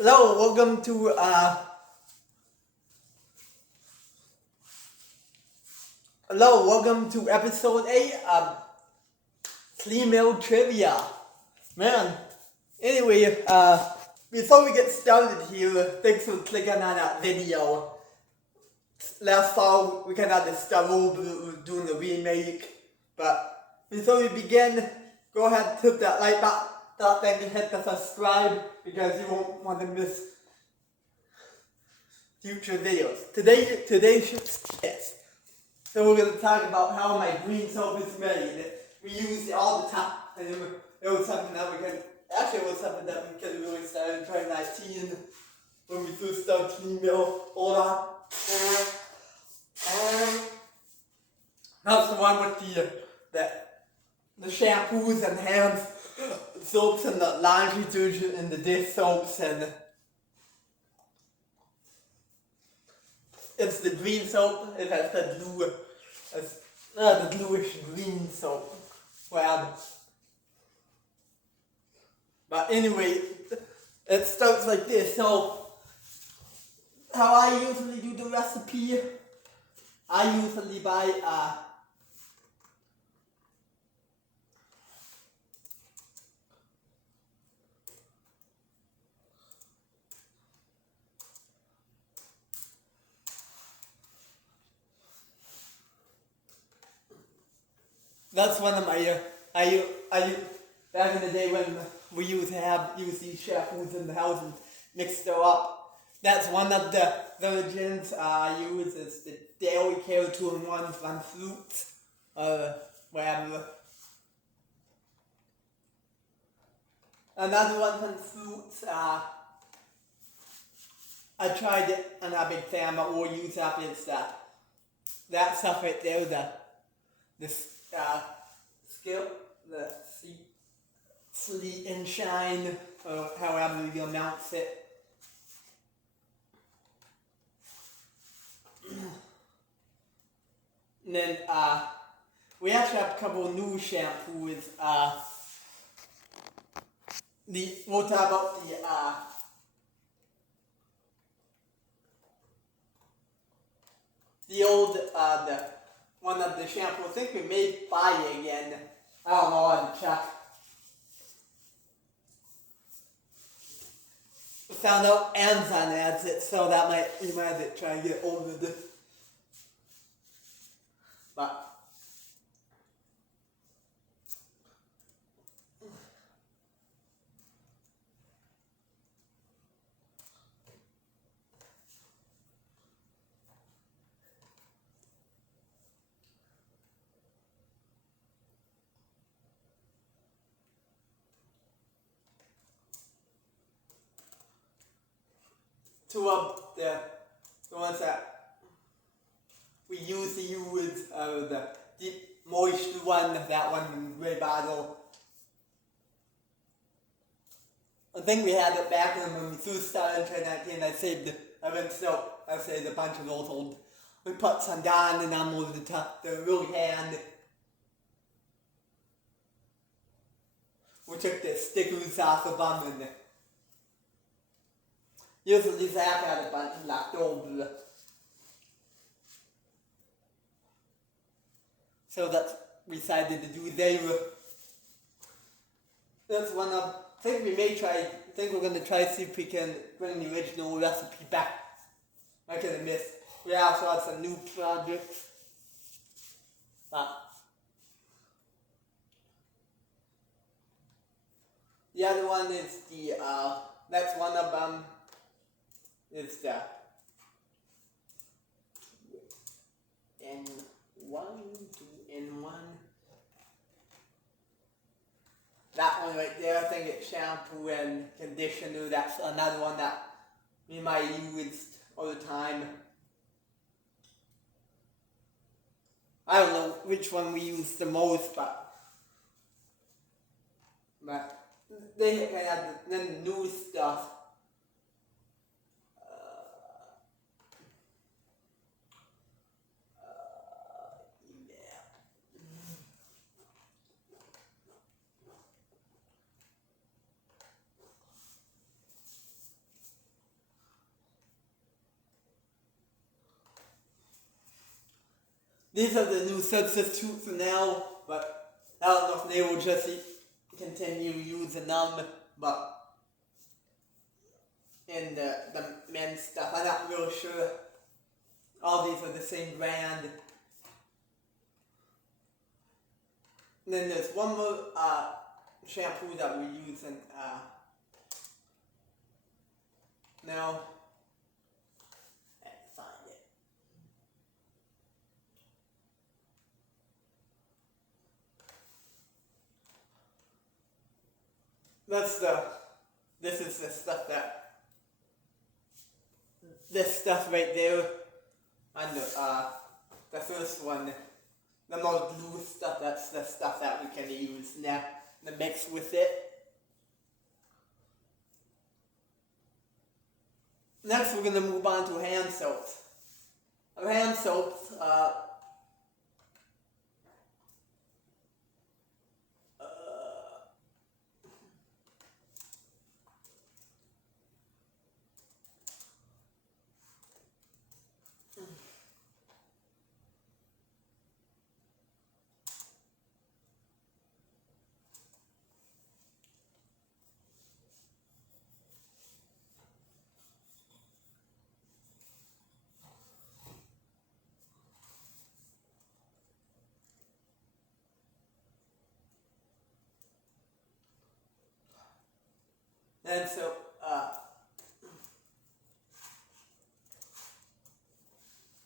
Hello, welcome to episode 8 of Female Trivia. Man, anyway, before we get started here, thanks for clicking on that video. Last fall, we kind of discovered doing the remake, but before we begin, go ahead and hit that like button and hit the subscribe because you won't want to miss future videos. Today's test. So we're going to talk about how my green soap is made. We use it all the time. And it was something that we could really start in 2019 when we first started email. Hold on. That's the one with the shampoos and hand soaps and the laundry detergent and the dish soaps and it's the green soap. It has the blue, the bluish green soap. Well, but anyway, it starts like this. So, how I usually do the recipe, I usually buy that's one of my, I back in the day when we used to use these shampoos in the house and mix them up. That's one of the virgins I use. It's the Dairy Care 2-in-1 from Fruits, whatever. Another one from Fruits, I tried it and I'm a big fan, but we'll use up is that stuff right there, skill, the sleet and shine, or however you announce it. And then we actually have a couple of new shampoos. We'll talk about the old the one of the shampoo. I think we may buy it again. I don't know, I have to check. We found out Amazon adds it, so we might have to try and get over this. But two of the ones that we usually use the deep moisture one, that one in gray bottle. I think we had it back when we first started in 2019. I saved a bunch of those old. We put some down and on over the top, the really hand. We took the stickers off of them and usually Zach had a bunch left over. So that's we decided to do there. That's one of, I think we're going to try to see if we can bring the original recipe back. I could have missed. We also have some new projects. The other one is that's one of them. It's the N1. That one right there, I think it's shampoo and conditioner. That's another one that we might use all the time. I don't know which one we use the most, but they have the new stuff. these are the new substitutes now, but I don't know if they will just continue using them, but in the men's stuff, I'm not real sure. All these are the same brand. And then there's one more shampoo that we're using now. I have to find it. This is the stuff this stuff right there. And the first one, the more blue stuff, that's the stuff that we can use now to mix with it. Next, we're going to move on to hand soaps. Our hand soaps, and so,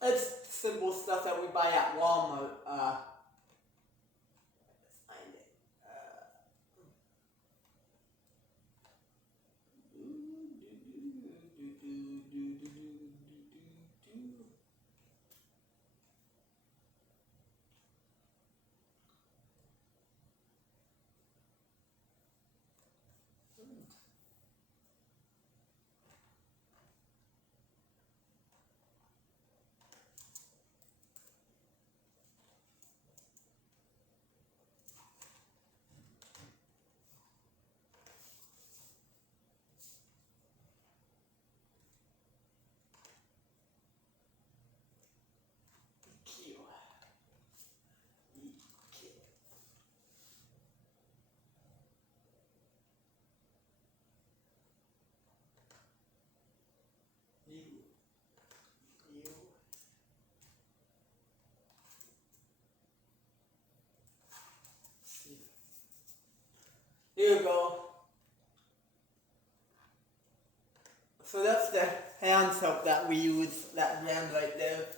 it's simple stuff that we buy at Walmart. Find it. Here you go. So that's the hand soap that we use, that brand right there,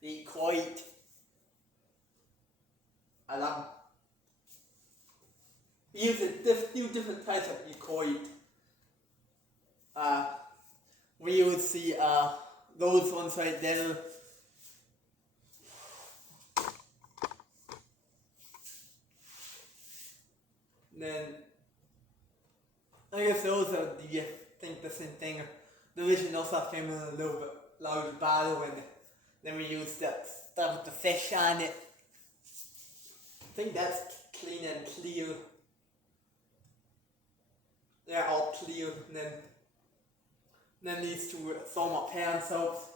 the Equate. I love it. We use a few different types of Equate. We use the those ones right there. Then I guess those are I think the same thing. The original stuff came in a little bit larger bottle, and then we used that stuff with the fish on it. I think that's clean and clear. They're all clear, and then these two foam up hand soaps.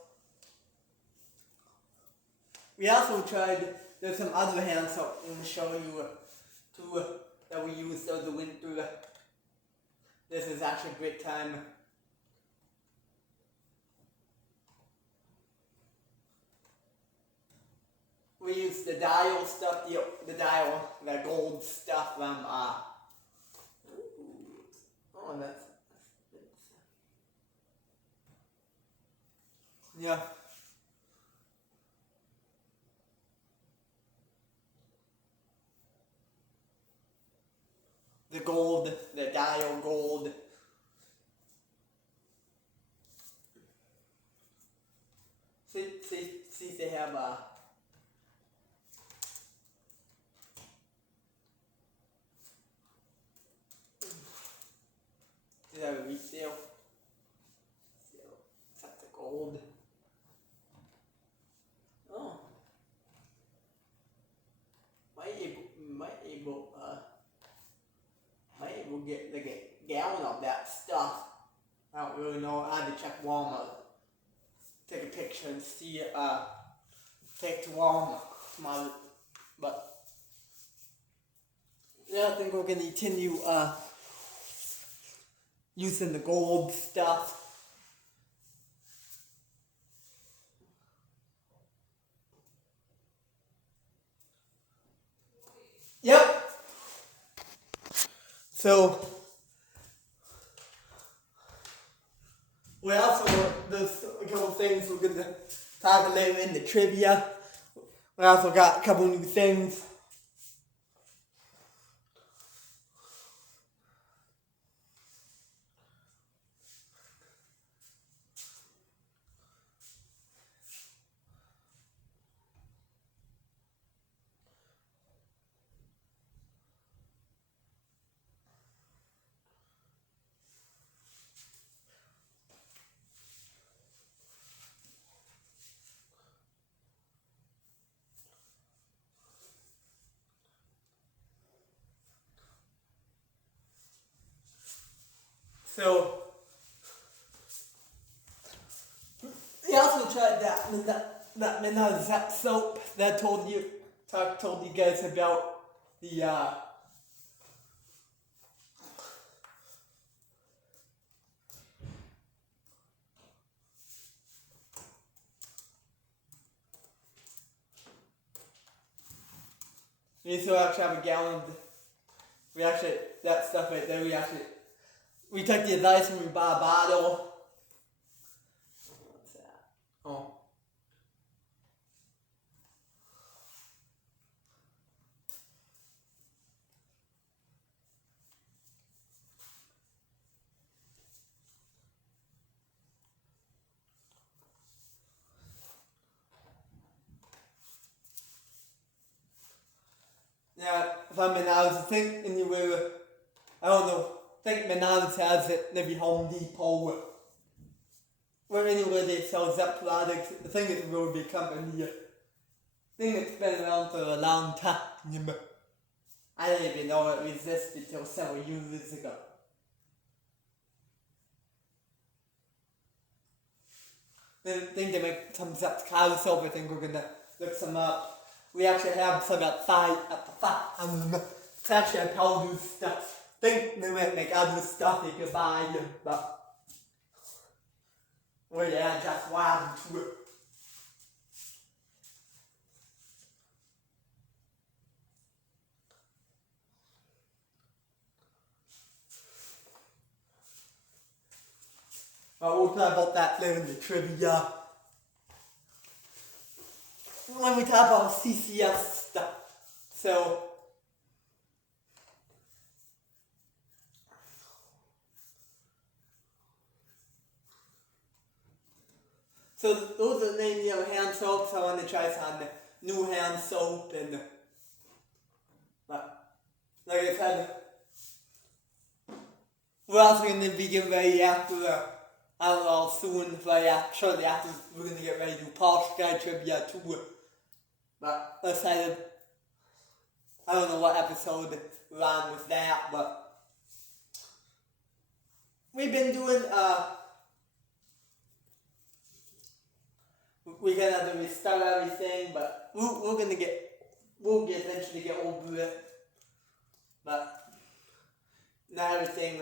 We also tried, there's some other hand soap I'm going to show you too, that we used over the winter. This is actually a great time. We use the dial stuff, the gold stuff from, yeah. The gold, the dial gold. See they have is that a resale? That's the gold. Oh. Might able get like a gallon of that stuff. I don't really know. I had to check Walmart. Take a picture and see it, take it to Walmart. small, but yeah, I think we're gonna continue using the gold stuff. Yep. So we also there's a couple things we're gonna talk later in the trivia. We also got a couple new things. So we also tried that Menage soap that told you guys about the we still actually have a gallon of we actually that stuff right there we took the advice and we bought a bottle. What's that? Oh. Yeah, if I'm Menage, I think anywhere, I don't know, I think Menage has it, maybe Home Depot, or anywhere they sell that products. I think it's a really big company. I think it's been around for a long time. I didn't even know it existed until several years ago. I think they make some cow soap. I think we're gonna look some up. We actually have some outside at the farm. It's actually a powder stuff. I think they might make other stuff you can buy, but we add just one to it. But we'll talk about that later in the trivia. When we talk about CCS stuff. So those are the names of hand soaps. I want to try some new hand soap and but like I said, we're also going to be getting ready after I don't know soon, shortly after we're going to get ready to do Park Sky Trivia too. But I decided, I don't know what episode we're on with that, but we've been doing, we're gonna have to restart everything, but we'll eventually get over it, but not everything,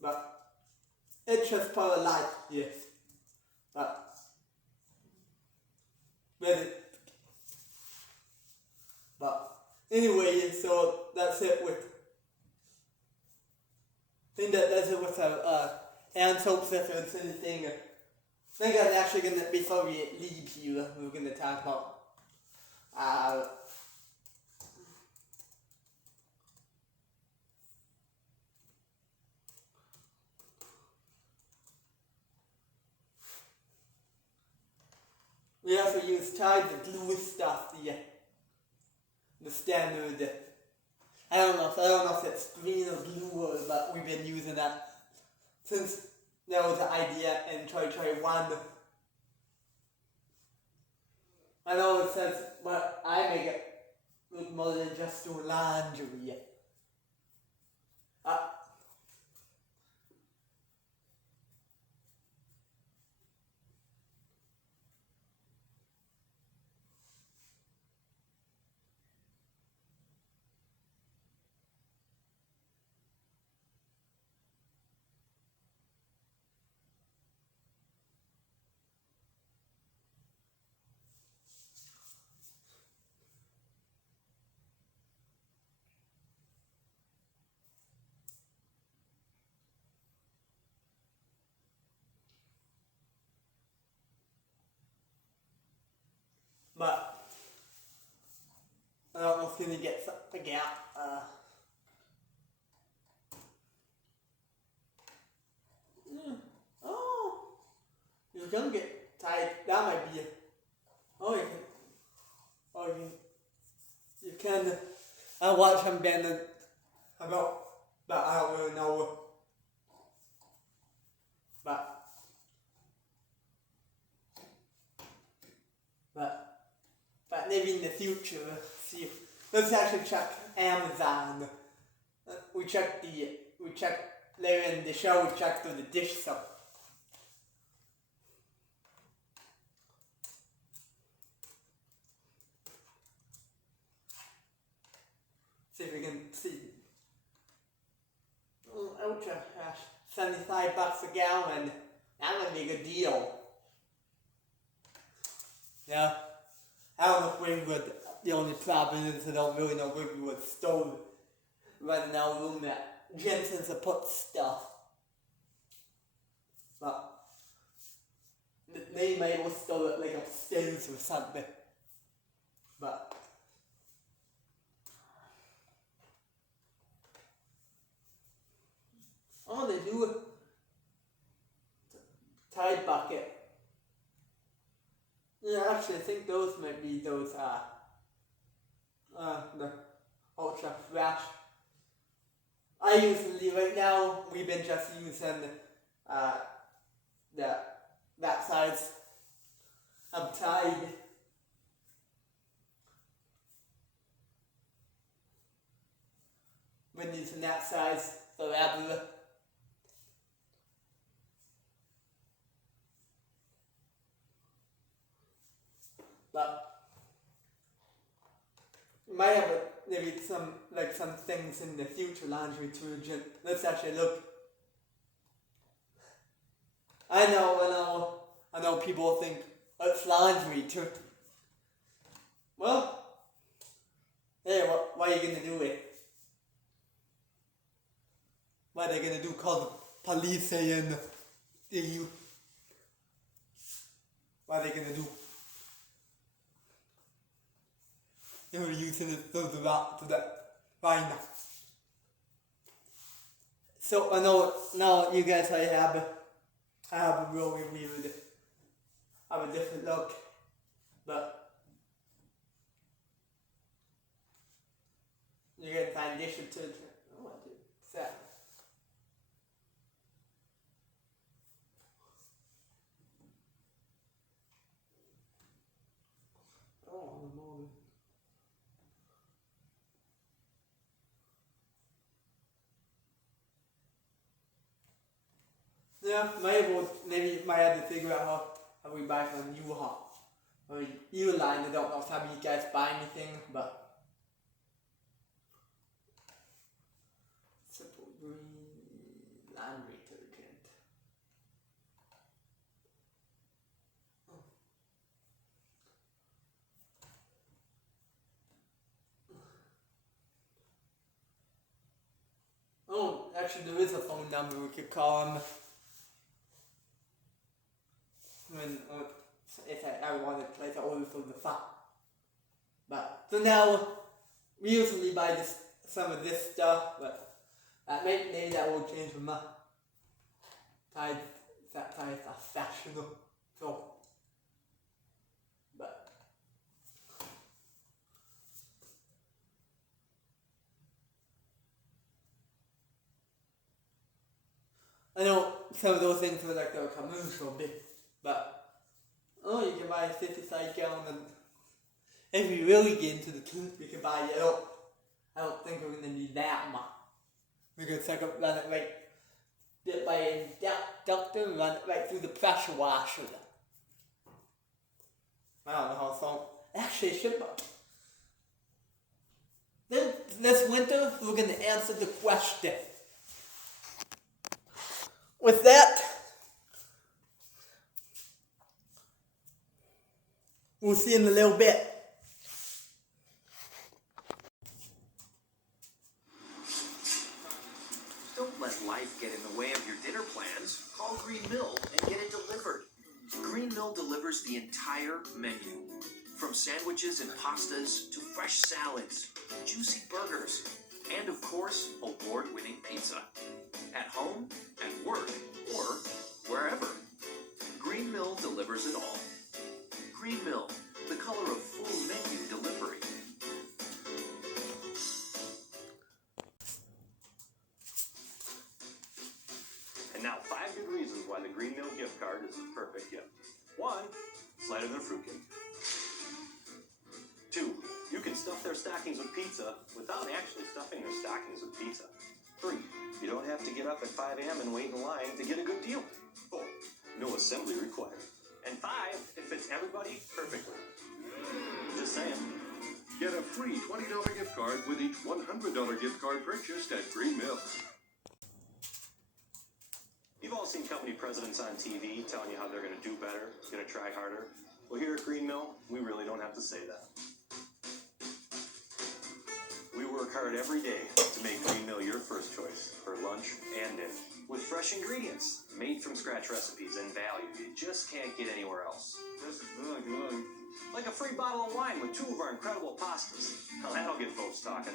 but it's just part of life, yes, but anyway, so that's it with, I think that's it with our, hand soaps, if there's anything, I think I'm actually gonna, before we leave here, we're gonna talk about, we also use Tide to glue stuff, the standard, I don't know if it's green or blue, but we've been using that since that was the idea in 2021. I know it says, but I make it look more than just doing laundry. I don't know if it's gonna get a gap. Oh, you're gonna get tied. That might be. Oh, you can. Oh, you can. I watch him bend about, but I don't really know. But maybe in the future, see. Let's actually check Amazon. We checked later in the show. We checked through the dish soap. See if we can see. Ultra hash, $75 a gallon. That would be a good deal. Yeah. I don't know if we would. The only problem is I don't really know where we would store right now room that Jensen's to put stuff. But they may will store it like upstairs or something. But oh, they do a Tide bucket. Yeah, actually, I think those might be those, the ultra fresh. I usually, right now, we've been just using, that size of Tide. Been using that size forever. But might have maybe some things in the future laundry detergent. Let's actually look. I know people think it's laundry too. Well, hey, what are you gonna do with it? What are they gonna do? Call the police saying you? What are they gonna do? They were using it to that fine. So I know now you guys I have a really weird, I have a different look, but you're gonna find dish detergent. Oh, what is that? Oh, the moment. Yeah, maybe might have to figure out how we buy from U-Haul or U-Line. I don't know how you guys buy anything, but simple green laundry detergent. Oh, actually, there is a phone number we could call them. If I wanted to place an order for the phone. But so now we usually buy some of this stuff, but maybe that will change with my Tide. That Tide are fashionable, so. But I know some of those things were like a commercial bit, but oh, you can buy a 55 gallon, and if you really get into the truth, we can buy it. I don't think we're gonna need that much. We're gonna run it right, dip by a ductor, run it right through the pressure washer. I don't know how long. Actually, it should be. This winter, we're gonna answer the question. With that, we'll see you in a little bit. Don't let life get in the way of your dinner plans. Call Green Mill and get it delivered. Green Mill delivers the entire menu. From sandwiches and pastas to fresh salads, juicy burgers, and of course, award-winning pizza. At home, at work, or wherever. Green Mill delivers it all. Green Mill, the color of full menu delivery. And now 5 good reasons why the Green Mill gift card is the perfect gift. 1, it's lighter than fruitcake. 2, you can stuff their stockings with pizza without actually stuffing their stockings with pizza. 3, you don't have to get up at 5 a.m. and wait in line to get a good deal. 4, no assembly required. And 5, it fits everybody perfectly. Just saying. Get a free $20 gift card with each $100 gift card purchased at Green Mill. You've all seen company presidents on TV telling you how they're going to do better, going to try harder. Well, here at Green Mill, we really don't have to say that. We work hard every day to make Green Mill your first choice for lunch and dinner. With fresh ingredients, made from scratch recipes and value you just can't get anywhere else. This is really good. Like a free bottle of wine with 2 of our incredible pastas. Now that'll get folks talking.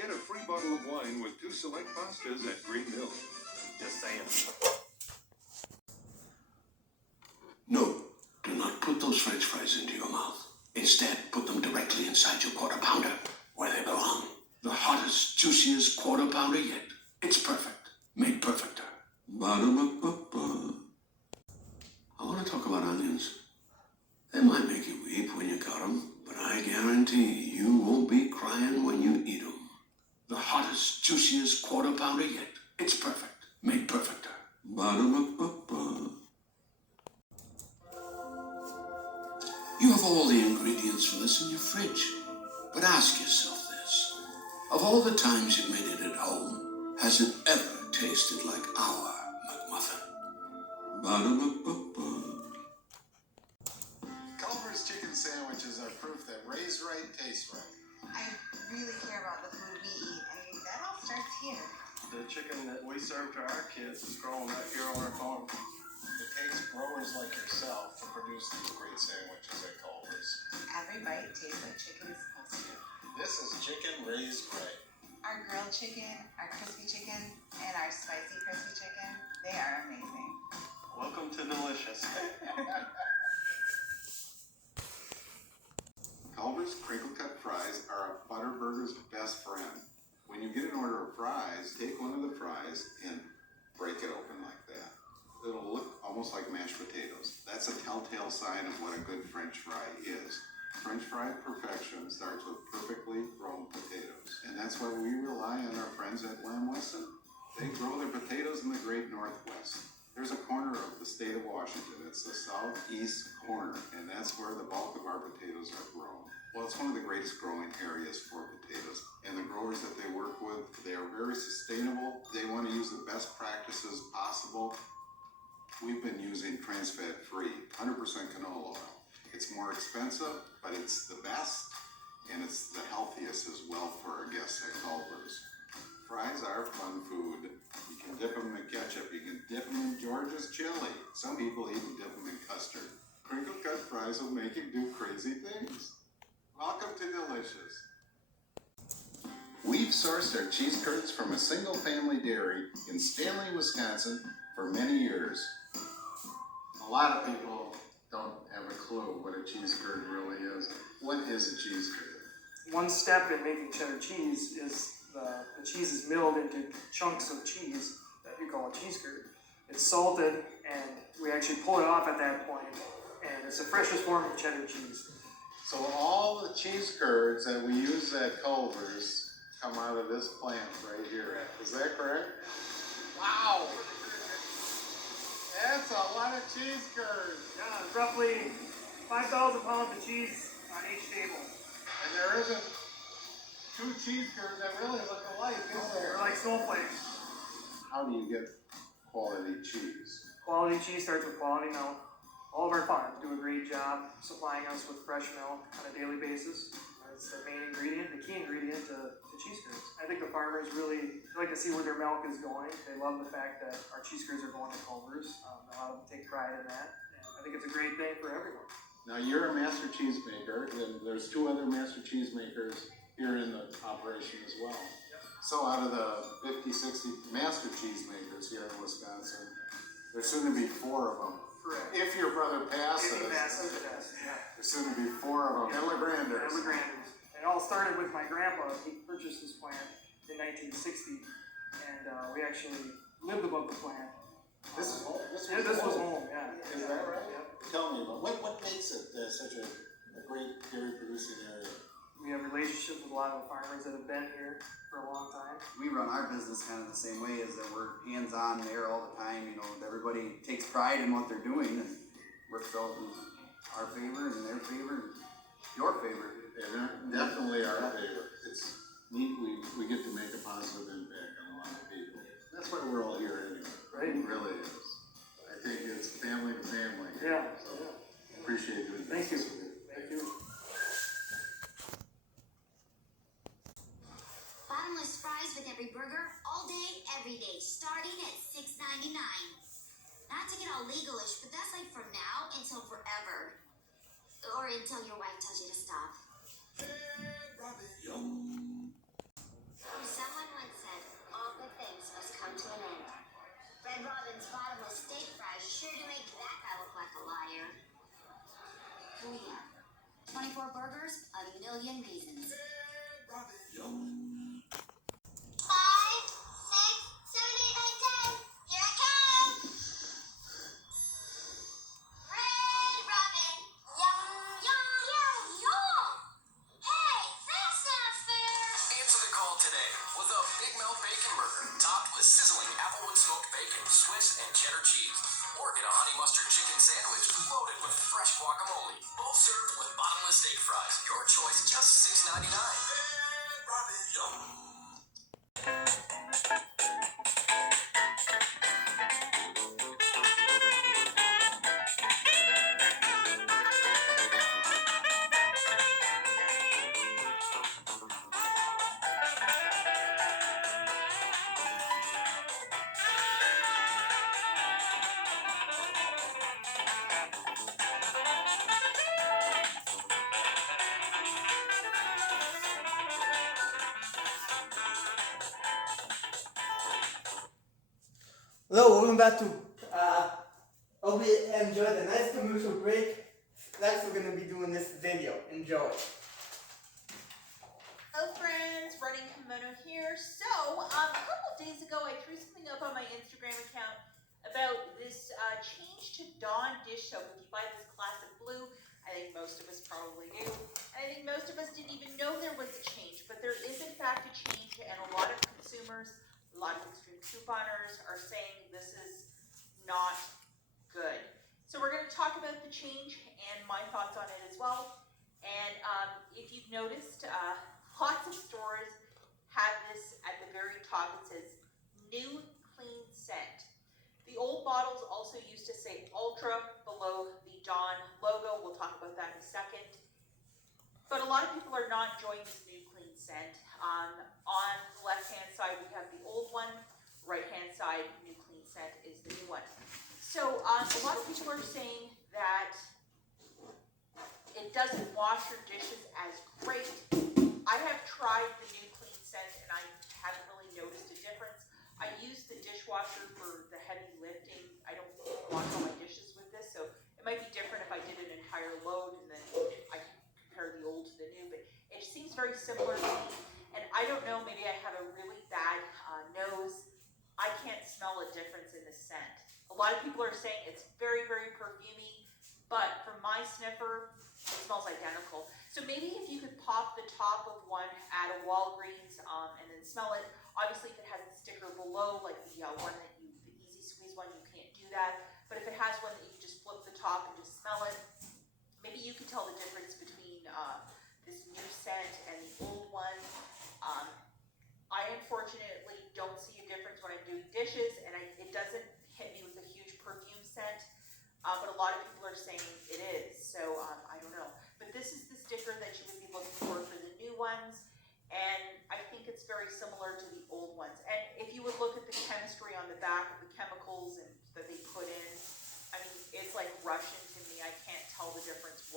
Get a free bottle of wine with 2 select pastas at Green Mill. Just saying. No, do not put those French fries into your mouth. Instead, put them directly inside your quarter pounder, where they belong. The hottest, juiciest quarter pounder yet. It's perfect. Made perfecter. Ba-da-ba-ba-ba. I want to talk about onions. They might make you weep when you cut them, but I guarantee you won't be crying when you eat them. The hottest, juiciest quarter pounder yet. It's perfect. Made perfecter. Ba-da-ba-ba-ba. You have all the ingredients for this in your fridge. But ask yourself this. Of all the times you've made it at home, has it ever tasted like our McMuffin? Ba-da-ba-ba-ba. Culver's chicken sandwiches are proof that raised right tastes right. I really care about the food we eat, and that all starts here. The chicken that we serve to our kids is growing right here on our farm. It takes growers like yourself to produce these great sandwiches at Culver's. Every bite tastes like chicken is supposed to. This is chicken raised right. Our grilled chicken, our crispy chicken, and our spicy crispy chicken, they are amazing. Welcome to Delicious. Culver's crinkle cut fries are a Butterburger's best friend. When you get an order of fries, take one of the fries and break it open like that. It'll look almost like mashed potatoes. That's a telltale sign of what a good French fry is. French fry perfection starts with perfectly grown potatoes. And that's why we rely on our friends at Lamb Weston. They grow their potatoes in the great Northwest. There's a corner of the state of Washington. It's the southeast corner, and that's where the bulk of our potatoes are grown. Well, it's one of the greatest growing areas for potatoes. And the growers that they work with, they are very sustainable. They want to use the best practices possible. We've been using trans-fat-free, 100% canola oil. It's more expensive, but it's the best, and it's the healthiest as well for our guests at Culver's. Fries are fun food. You can dip them in ketchup. You can dip them in Georgia's chili. Some people even dip them in custard. Crinkle cut fries will make you do crazy things. Welcome to Delicious. We've sourced our cheese curds from a single family dairy in Stanley, Wisconsin for many years. A lot of people don't have a clue what a cheese curd really is. What is a cheese curd? One step in making cheddar cheese is the cheese is milled into chunks of cheese that you call a cheese curd. It's salted, and we actually pull it off at that point, and it's the freshest form of cheddar cheese. So all the cheese curds that we use at Culver's come out of this plant right here. Is that correct? Wow! That's a lot of cheese curds. Yeah, it's roughly 5,000 pounds of cheese on each table. And there isn't 2 cheese curds that really look alike, is there? They're like snowflakes. How do you get quality cheese? Quality cheese starts with quality milk. All of our farms do a great job supplying us with fresh milk on a daily basis. It's the main ingredient, the key ingredient to cheese curds. I think the farmers really like to see where their milk is going. They love the fact that our cheese curds are going to Culver's. A lot of them take pride in that. And I think it's a great thing for everyone. Now you're a master cheesemaker, and there's 2 other master cheesemakers here in the operation as well. So out of the 50, 60 master cheesemakers here in Wisconsin, there's soon to be 4 of them. Correct. If your brother passes, If he passes, yeah. there's soon to be 4 of them. And LeGranders. And LeGranders. It all started with my grandpa. He purchased this plant in 1960, and we actually lived above the plant. This is home. This was home, yeah. Is that right? Yep. Tell me about what makes it such a great dairy producing area? We have relationships with a lot of the farmers that have been here for a long time. We run our business kind of the same way, is that we're hands-on there all the time. You know, everybody takes pride in what they're doing, and works out in our favor and their favor and your favor. Yeah, they're definitely our favor. It's neat. We get to make a positive impact on a lot of people. That's why we're all here anyway. Right. It really is. I think it's family to family. Yeah. So appreciate doing Thank you. this. Thank you. Bottomless fries with every burger, all day, every day, starting at $6.99. Not to get all legalish, but that's like from now until forever. Or until your wife tells you to stop. Someone once said, all good things must come to an end. Red Robin's bottomless steak fries sure do make that guy look like a liar. Oh yeah. 24 burgers, a million reasons. 5, 6, 7, 8, 9, 10. Here I come! Red Robin! Yum, yum, yum, yum! Hey, that's not fair! Answer the call today with a Big Mouth Bacon Burger, topped with sizzling applewood smoked bacon, Swiss, and cheddar cheese. Or get a honey mustard chicken sandwich loaded with fresh guacamole. Both served with bottomless steak fries. Your choice, just $6.99. Red Robin, yum. Hello, welcome back to hope you enjoyed the nice commercial break. Next we're going to be doing this video. Enjoy. Hello friends, Running Kimono here. So, a couple of days ago I threw something up on my Instagram account about this change to Dawn dish soap. If you buy this classic blue, I think most of us probably knew. I think most of us didn't even know there was a change, but there is in fact a change, and a lot of consumers, a lot of extreme couponers are saying this is not good. So we're going to talk about the change and my thoughts on it as well. And if you've noticed, lots of stores have this at the very top. It says new clean scent. The old bottles also used to say Ultra below the Dawn logo. We'll talk about that in a second. But a lot of people are not enjoying this new clean scent. On the left-hand side, we have the old one. Right-hand side, new clean scent is the new one. So a lot of people are saying that it doesn't wash your dishes as great. I have tried the new clean scent and I haven't really noticed a difference. I use the dishwasher for the heavy lifting. I don't wash all my dishes with this, so it might be different if I did an entire load and then I compare the old to the new, but it seems very similar to me. And I don't know, maybe I have a really bad nose. I can't smell a difference in the scent. A lot of people are saying it's very, very perfumey, but from my sniffer, it smells identical. So maybe if you could pop the top of one at a Walgreens and then smell it. Obviously, if it has the sticker below, like the one that the easy squeeze one, you can't do that. But if it has one that you just flip the top and just smell it, maybe you could tell the difference between this new scent and the old one. I unfortunately don't see a difference when I'm doing dishes, and it doesn't hit me with a huge perfume scent, but a lot of people are saying it is, so I don't know. But this is the sticker that you would be looking for the new ones, and I think it's very similar to the old ones. And if you would look at the chemistry on the back of the chemicals that they put in, I mean, it's like Russian to me. I can't tell the difference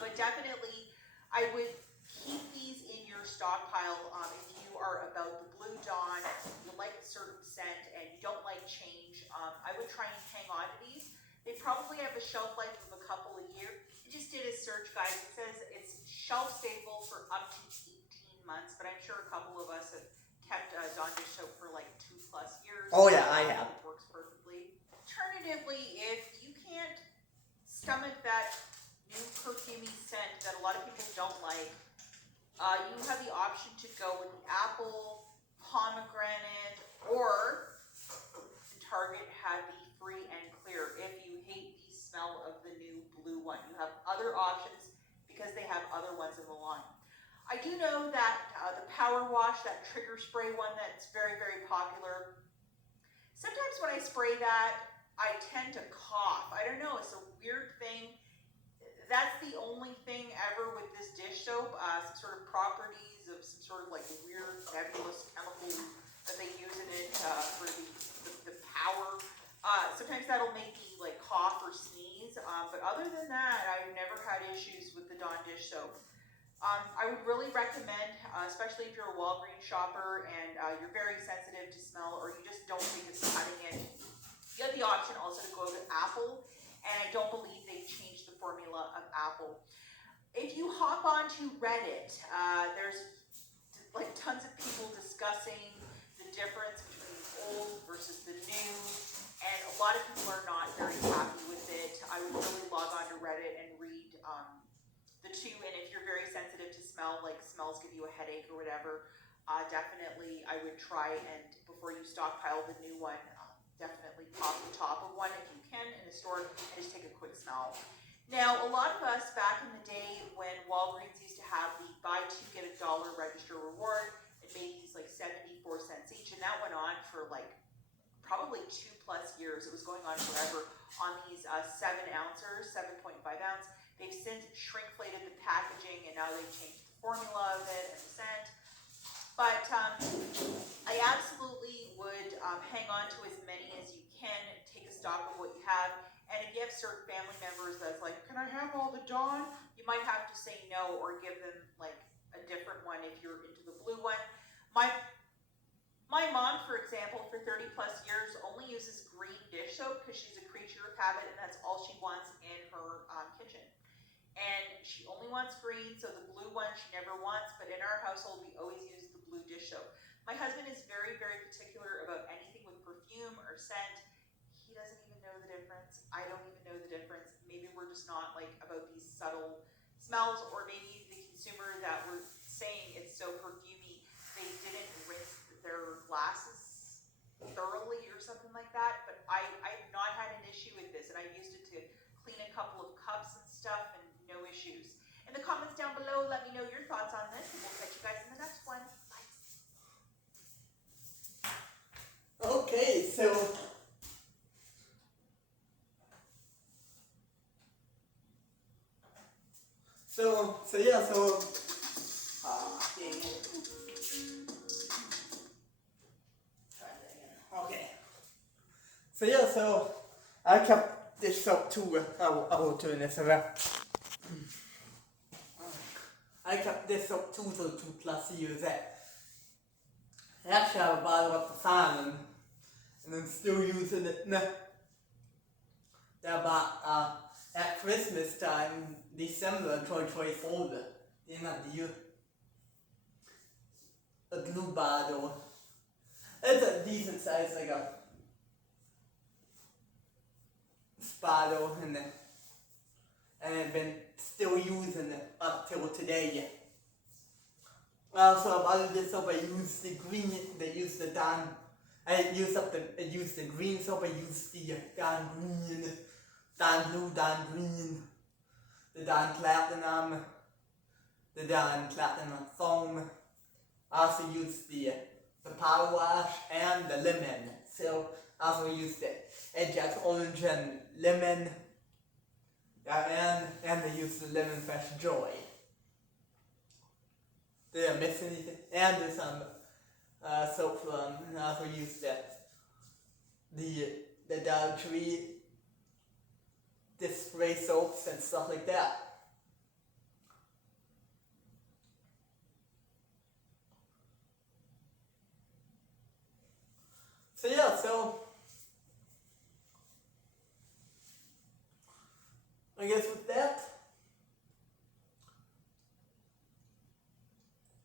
But definitely, I would keep these in your stockpile if you are about the Blue Dawn, you like a certain scent, and you don't like change. I would try and hang on to these. They probably have a shelf life of a couple of years. I just did a search, guys. It says it's shelf stable for up to 18 months, but I'm sure a couple of us have kept Dawn dish soap for like 2+ years. Oh yeah, I have. It works perfectly. Alternatively, if you can't stomach that new perfumey scent that a lot of people don't like, you have the option to go with the apple, pomegranate, or the Target had the free and clear. If you hate the smell of the new blue one, you have other options because they have other ones in the line. I do know that the Power Wash, that trigger spray one that's very, very popular, sometimes when I spray that, I tend to cough. I don't know, it's a weird thing. That's the only thing ever with this dish soap, some sort of properties of some sort of like weird nebulous chemical that they use in it for the power. Sometimes that'll make me like cough or sneeze, but other than that, I've never had issues with the Dawn dish soap. I would really recommend, especially if you're a Walgreens shopper and you're very sensitive to smell, or you just don't think it's cutting it, you have the option also to go to Apple, and I don't believe they've changed the formula of Apple. If you hop onto Reddit, there's like tons of people discussing the difference between the old versus the new, and a lot of people are not very happy with it. I would really log on to Reddit and read the two, and if you're very sensitive to smell, like smells give you a headache or whatever, definitely I would try and, before you stockpile the new one, definitely pop the top of one if you can in a store and just take a quick smell. Now, a lot of us back in the day when Walgreens used to have the buy two get $1 register reward, it made these like 74 cents each, and that went on for like probably 2+ years. It was going on forever on these 7-ounces, 7.5 ounce. They've since shrinkflated the packaging, and now they've changed the formula of it and the scent. But I absolutely would hang on to as many as you can, take a stock of what you have, and if you have certain family members that's like, can I have all the Dawn? You might have to say no or give them like a different one if you're into the blue one. My mom, for example, for 30+ years only uses green dish soap because she's a creature of habit, and that's all she wants in her kitchen. And she only wants green, so the blue one she never wants, but in our household we always use the blue dish soap. My husband is very, very particular about anything with perfume or scent. He doesn't even know the difference. I don't even know the difference. Maybe we're just not like about these subtle smells, or maybe the consumer that we're saying it's so perfumey, they didn't rinse their glasses thoroughly or something like that. But I've not had an issue with this, and I've used it to clean a couple of cups and stuff, and no issues. In the comments down below, let me know your thoughts on this, and we'll catch you guys in the next one. Bye. Okay, so dang it. Try that again. Okay. So I kept this soap too. I will turn this around. I kept this soap too for 2+ years. Actually, I bought it at the farm and I'm still using it now. About at Christmas time, December 2024, the end of the year, a blue bottle. It's a decent size, like a bottle, and I've been still using it up till today. Also, about this soap, I used the green, they used the Dawn. I used the green soap, I used the Dawn green, Dawn blue, Dawn green, the Dawn platinum, the Dawn platinum foam. I also used the power wash and the lemon. So I also used the Ajax orange and lemon. And I used the lemon fresh joy. Did I miss anything? And there's some soap from, and I also used the Dollar Tree display soaps and stuff like that. So yeah, so I guess with that,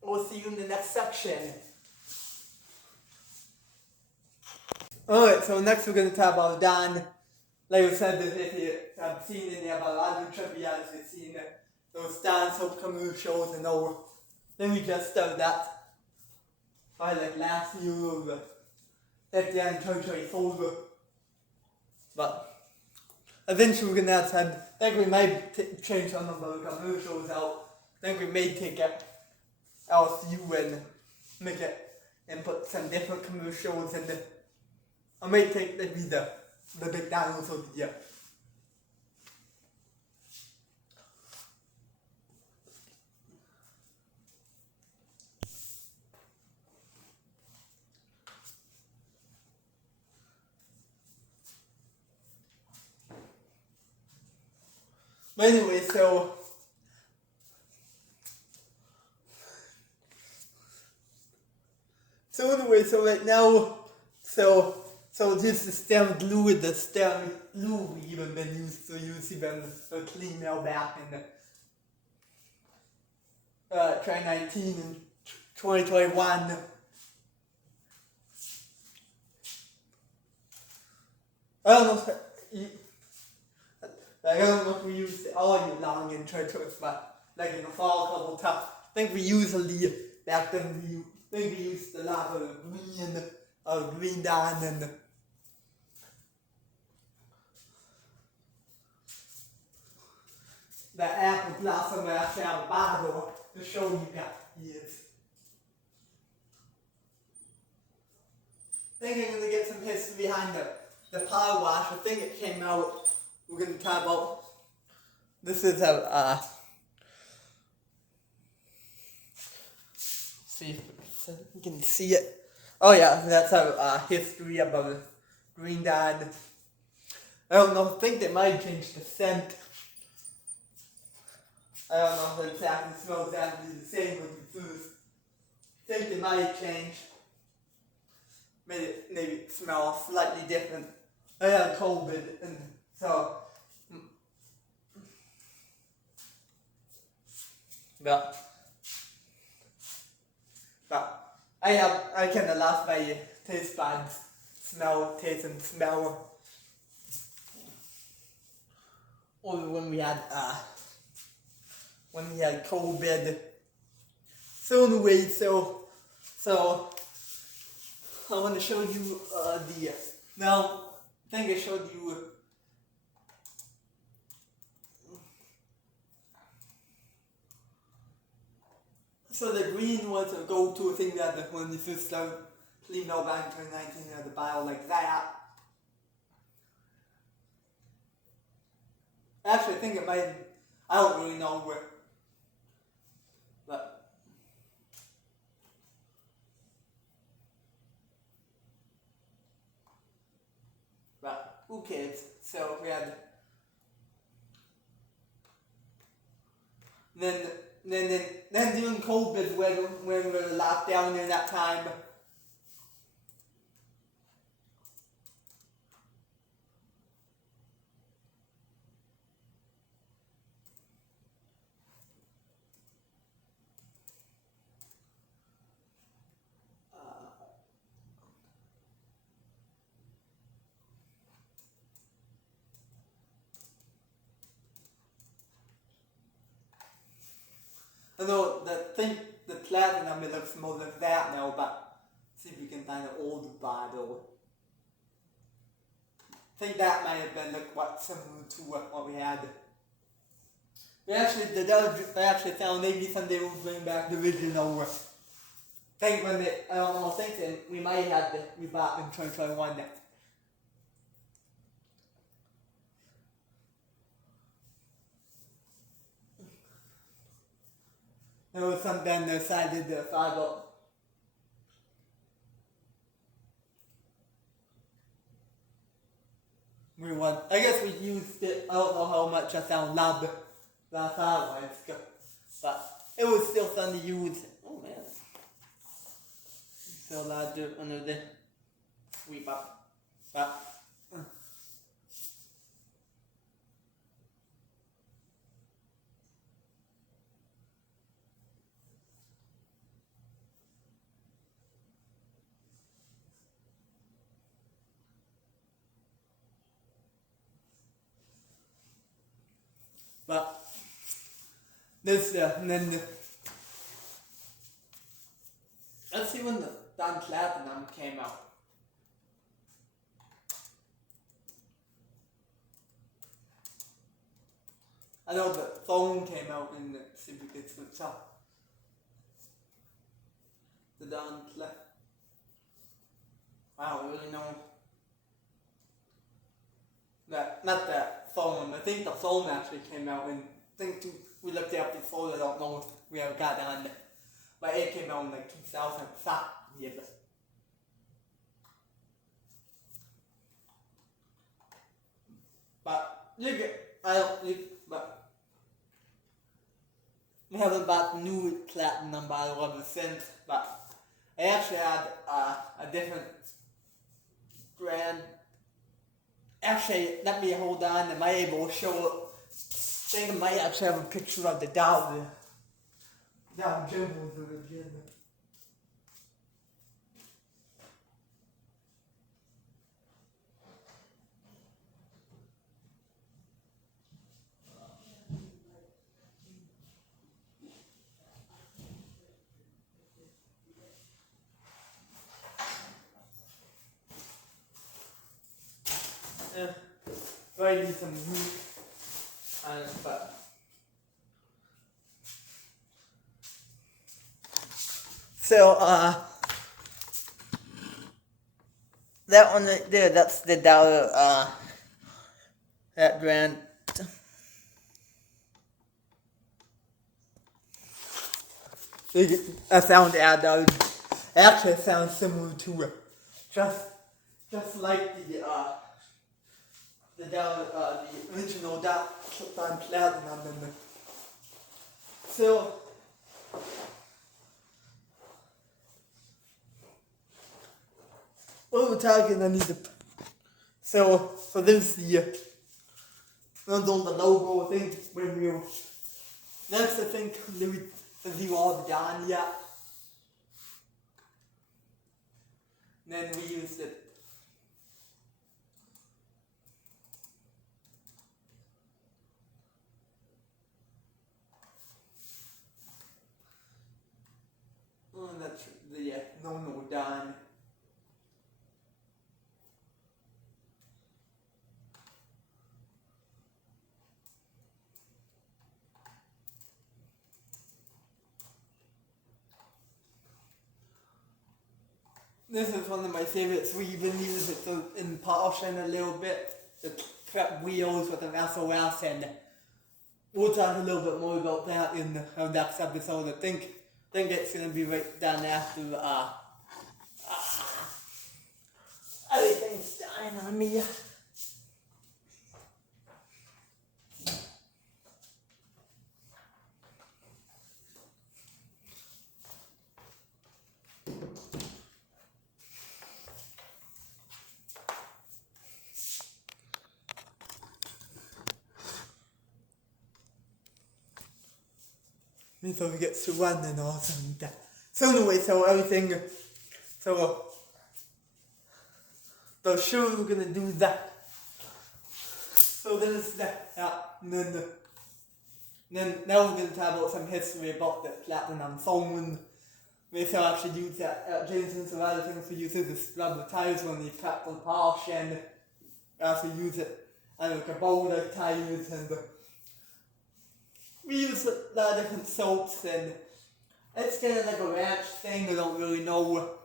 we'll see you in the next section. Alright, so next we're going to talk about Don. Like I said, if you have seen any about other trivia, you've seen those Don soap commercials and all. Then we just started that probably like last year or at the end of 2024. But eventually we're going to have to, I think we might change some of the commercials out. I think we may take it LSU and make it and put some different commercials in the. I might take maybe the McDonald's of the year. But anyway, so right now, so this is stem glue with the stem glue we even been used to use even for clean mail back in the 2019 and 2021. I don't know if we used it all year long in church, but like in the fall a couple times. I think we usually back then we used a lot of green Don and the apple blossom actually have a bottle to show you that years. I think I'm gonna get some history behind the power wash. I think it came out. We're gonna talk about. This is see if you can see it. Oh yeah, that's a history about green Don. I don't know. I think they might change the scent. I don't know if it exactly smells exactly the same when you first. I think they might change. Maybe smell slightly different. I had COVID and so. But I kinda lost my taste buds. Taste and smell. Or when we had COVID. So anyway, so I want to show you now I think I showed you so the green was a go-to thing that when you first started cleaning out back in 2019 you had the bottle like that. Actually I think it might, I don't really know where, but who cares? So we had then during COVID when we were locked down during that time. I know the platinum it looks more like that now, but see if we can find an old bottle. I think that might have been like what similar to what we had. We actually found maybe someday we'll bring back the original. I think when I don't know, I think we might have we bought in 2021 now. There was something they decided to follow. I guess we used it, I don't know how much I found lab last hour, but it was still fun to use. Oh man. Still a lot of dirt under there. sweep up. But this and then let's see when the Don Platinum came out. I know the phone came out in the certificates for top. The Don Platinum. I don't really know. That not that phone. I think the phone actually came out in. I think we looked it up before. I don't know if we ever got on it, but it came out in like 2005. Yeah. But but we haven't bought the new Platinum bottle ever since. But I actually had a different brand. Actually, let me hold on. Am I able to show it? I think I might actually have a picture of the Dow Jones again. Probably need some meat on it, but so that one right there, that's the dollar that brand. I found ad actually sounds similar to it. Just like the original Don Platinum and the so what we're talking I need to so for this the on the logo thing when you that's the thing that you all done yet. And then we used it. Oh, that's the no done. This is one of my favorites. We even use it in polishing a little bit. The prep wheels with an SOS, and we'll talk a little bit more about that in our next episode. I think it's gonna be right down after everything's dying on me. Before we get to one and all that. So anyway, so everything, so sure we're gonna do that. So then it's that, and then now we're gonna talk about some history about the Platinum phone. We still actually use that at Jameson's and other things we use it to scrub the tires when they cut the polish, and we also use it on like a boulder tires, and we use a lot of different soaps, and it's kind of like a ranch thing. I don't really know.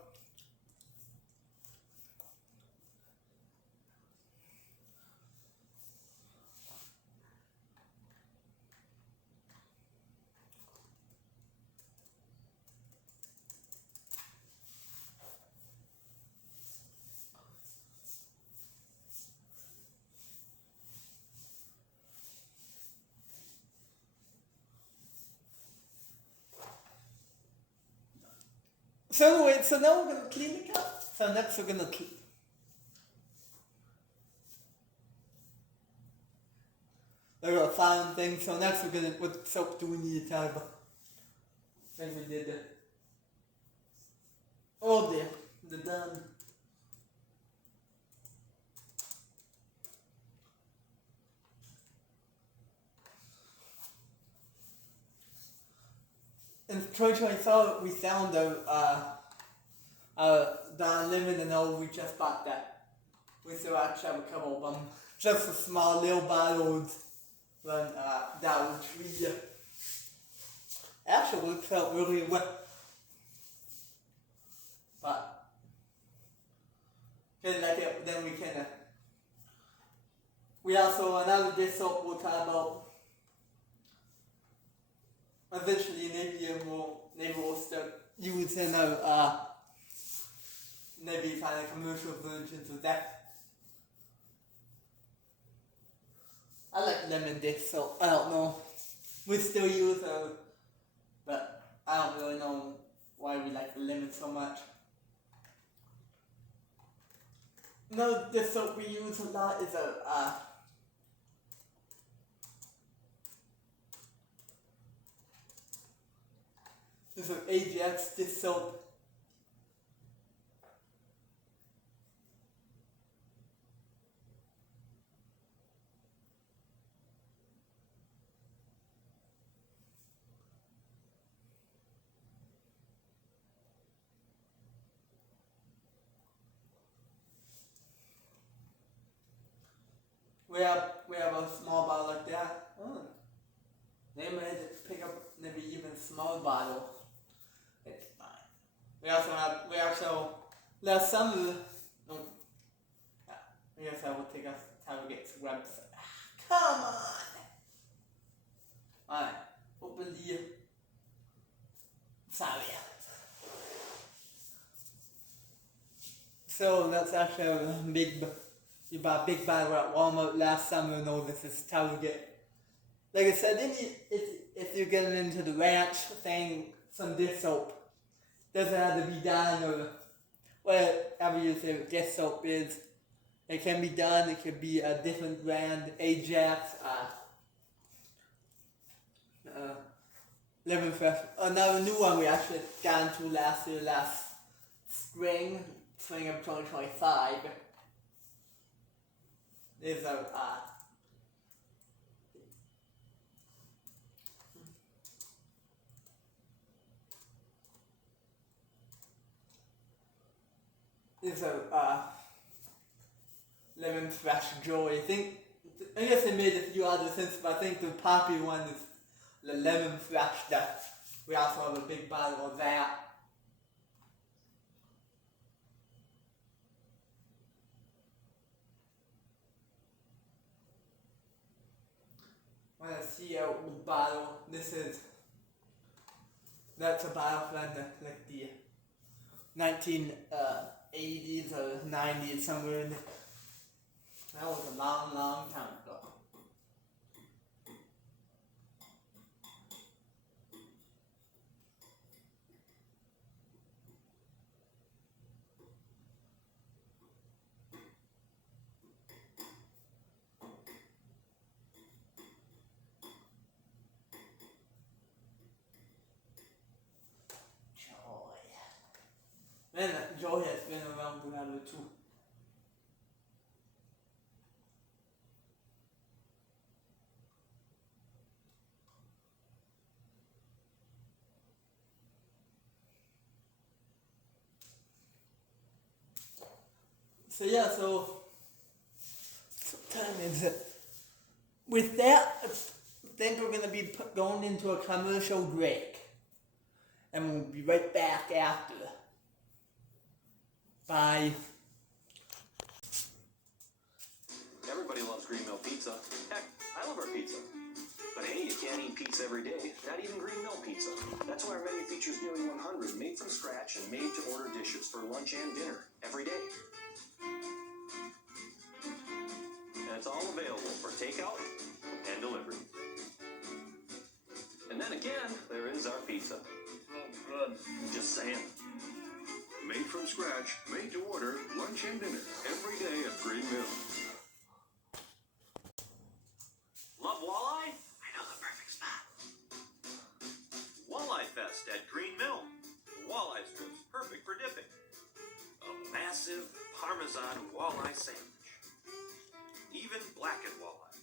So anyway, so now we're gonna clean the cup. So next we're gonna I got a fine thing, so next we're gonna, what soap do we need to have? I think we did the, oh dear, the done. In 2024, we found Don Lemon and all, we just bought that. We still actually have a couple of them. Just a small little bottles run Dollar Tree. Actually works out really well. But, then we can, we also, another dish soap we'll talk about. Eventually, maybe we'll start using maybe kind of commercial versions of that. I like lemon dish soap. I don't know. We still use but I don't really know why we like the lemon so much. Another dish soap we use a lot is this is an Ajax dish soap. We have a small bottle like that. Oh. They might pick up maybe even small bottle. It's fine. We also last summer, I guess I will take us how to get to website. Come on! Alright, open the, sorry. So that's actually a you bought a big bottle at Walmart last summer. No, this is Target. Like I said, if you're getting into the ranch thing, some dish soap doesn't have to be done or whatever your favorite dish soap is. It can be done. It could be a different brand, Ajax, Lemon Fresh. Another new one we actually got into last spring of 2025. Is Lemon Fresh Joy. I guess they made a few other since, but I think the popular one is the Lemon Fresh that we also have a big bottle of that. Let's see the bottle. That's a bottle from the 1980s or 90s, somewhere in that was a long, long time ago. Man, Joy has been around forever too. So yeah, so what time is it? With that, I think we're gonna be going into a commercial break, and we'll be right back after. Bye. Everybody loves Green Mill Pizza. Heck, I love our pizza. But hey, you can't eat pizza every day, not even Green Mill Pizza. That's why our menu features nearly 100 made from scratch and made to order dishes for lunch and dinner every day. And it's all available for takeout and delivery. And then again, there is our pizza. Oh, good. Just saying. Made from scratch, made to order, lunch and dinner every day at Green Mill. Love Wally? Fest at Green Mill. Walleye strips, perfect for dipping. A massive Parmesan walleye sandwich. Even blackened walleye.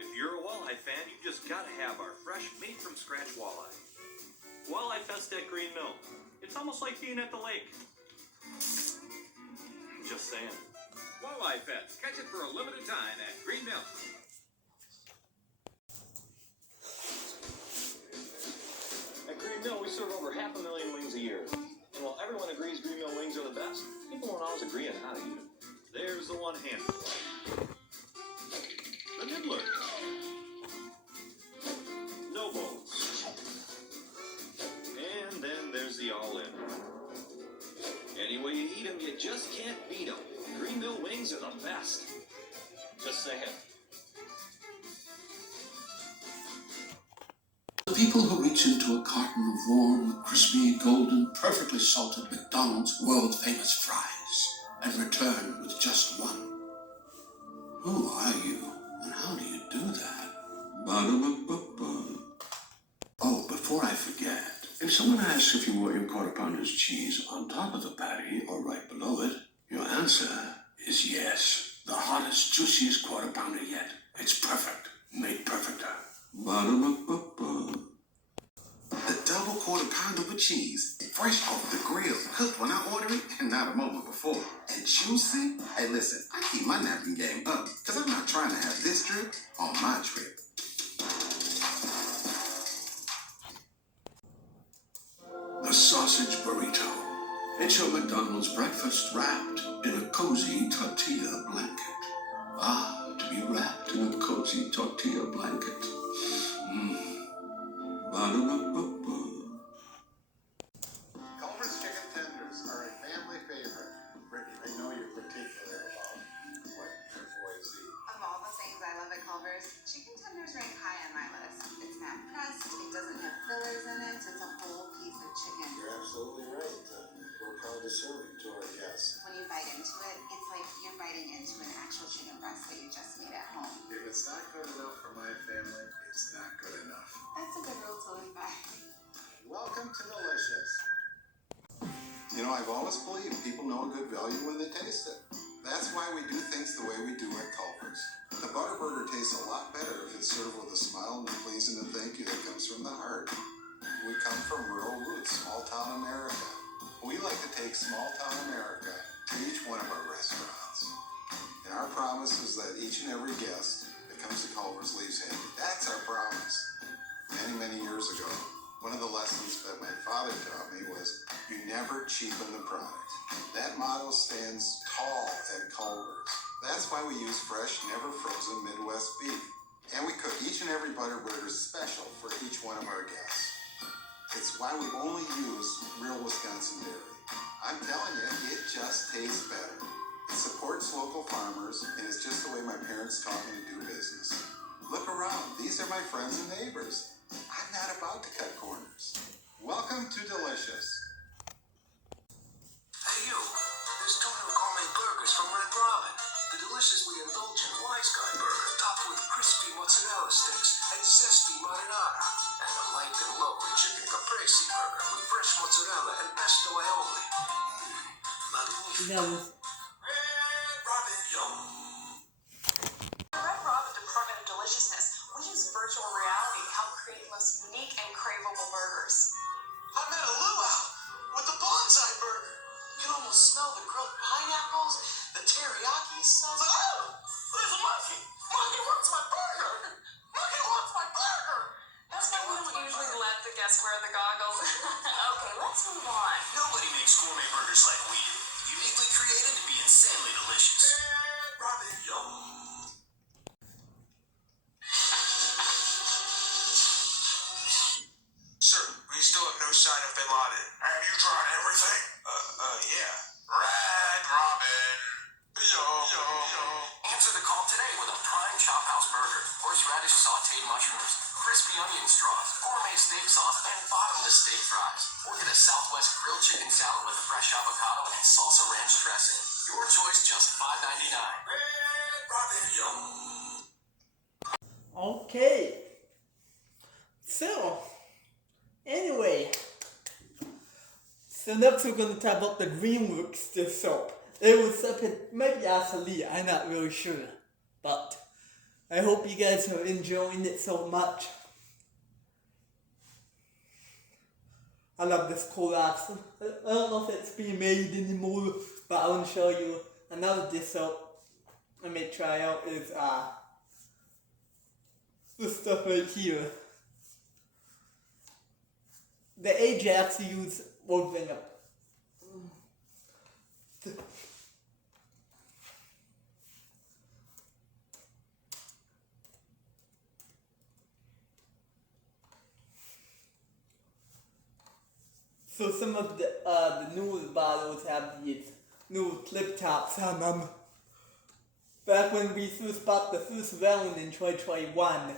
If you're a walleye fan, you just gotta have our fresh, made-from-scratch walleye. Walleye Fest at Green Mill. It's almost like being at the lake. Just saying. Walleye Fest. Catch it for a limited time at Green Mill. At Green Mill, we serve over 500,000 wings a year. And while everyone agrees Green Mill wings are the best, people don't always agree on how to eat them. There's the one-handed one. The nibbler. No bones. And then there's the all-in. Any way you eat them, you just can't beat them. Green Mill wings are the best. Just saying. The people who reach into a carton of warm, crispy, golden, perfectly salted McDonald's world-famous fries and return with just one. Who are you, and how do you do that? Ba-da-ba-ba-ba. Oh, before I forget, if someone asks if you want your quarter pounder's cheese on top of the patty or right below it, your answer is yes. The hottest, juiciest quarter pounder yet. It's perfect. Made perfecter. Ba-da-ba-ba-ba. The double quarter pounder with cheese, fresh off the grill, cooked when I order it, and not a moment before. And juicy? Hey, listen, I keep my napkin game up, because I'm not trying to have this drip on my trip. The sausage burrito. It's your McDonald's breakfast wrapped in a cozy tortilla blanket. Ah, to be wrapped in a cozy tortilla blanket. Ba-da-ba-ba-ba. Culver's chicken tenders are a family favorite. Brittany, I know you're particular about what your boys eat. Of all the things I love at Culver's, chicken tenders rank high on my list. It's not pressed, it doesn't have fillers in it, it's a whole piece of chicken. You're absolutely right. We're proud to serve it to our guests. When you bite into it, it's like you're biting into an actual chicken breast that you just made at home. If it's not good enough for my family, it's not good enough. That's a good rule to live by. Welcome to Delicious. You know, I've always believed people know a good value when they taste it. That's why we do things the way we do at Culver's. The Butter Burger tastes a lot better if it's served with a smile and a pleasing and thank you that comes from the heart. We come from rural roots, small town America. We like to take small town America to each one of our restaurants. And our promise is that each and every guest that comes to Culver's leaves happy. That's our promise. Many, many years ago, one of the lessons that my father taught me was you never cheapen the product. That motto stands tall at Culver's. That's why we use fresh, never frozen Midwest beef. And we cook each and every Butter Burger special for each one of our guests. It's why we only use real Wisconsin dairy. I'm telling you, it just tastes better. It supports local farmers, and it's just the way my parents taught me to do business. Look around. These are my friends and neighbors. I'm not about to cut corners. Welcome to Delicious. Hey you, there's two new gourmet burgers from Red Robin. The deliciously indulgent Wise Guy burger topped with crispy mozzarella sticks and zesty marinara. And the light and lovely chicken caprese burger with fresh mozzarella and pesto aioli. Yum. Red Robin, yum. The Red Robin Department of Deliciousness, we use virtual reality to help create the most unique and craveable burgers. I'm at a luau with the bonsai burger. You can almost smell the grilled pineapples, the teriyaki sauce. Oh, there's a monkey. Monkey wants my burger. Monkey wants my burger. That's why we don't usually let the guests wear the goggles. Okay, let's move on. Nobody makes gourmet burgers like we do. Uniquely created to be insanely delicious. Red Robin, yum. Sir, we still have no sign of Bin Laden. Have you tried everything? Yeah. Red Robin. Answer the call today with a prime chop house burger. Horseradish sauteed mushrooms, crispy onion straws, gourmet steak sauce, and bottomless steak fries. Or get a Southwest grilled chicken salad with a fresh avocado and salsa ranch dressing. Your choice, just $5.99. Red Robin, yum. Okay. So, anyway. So next we're going to talk about the DreamWorks dish soap. It was something, maybe obsolete, I'm not really sure. But I hope you guys are enjoying it so much. I love this collapse. I don't know if it's being made anymore, but I want to show you another dish soap I may try out is this stuff right here. The Ajax use woven up. So some of the newer bottles have these new clip tops on them. Back when we first bought the first round in 2021,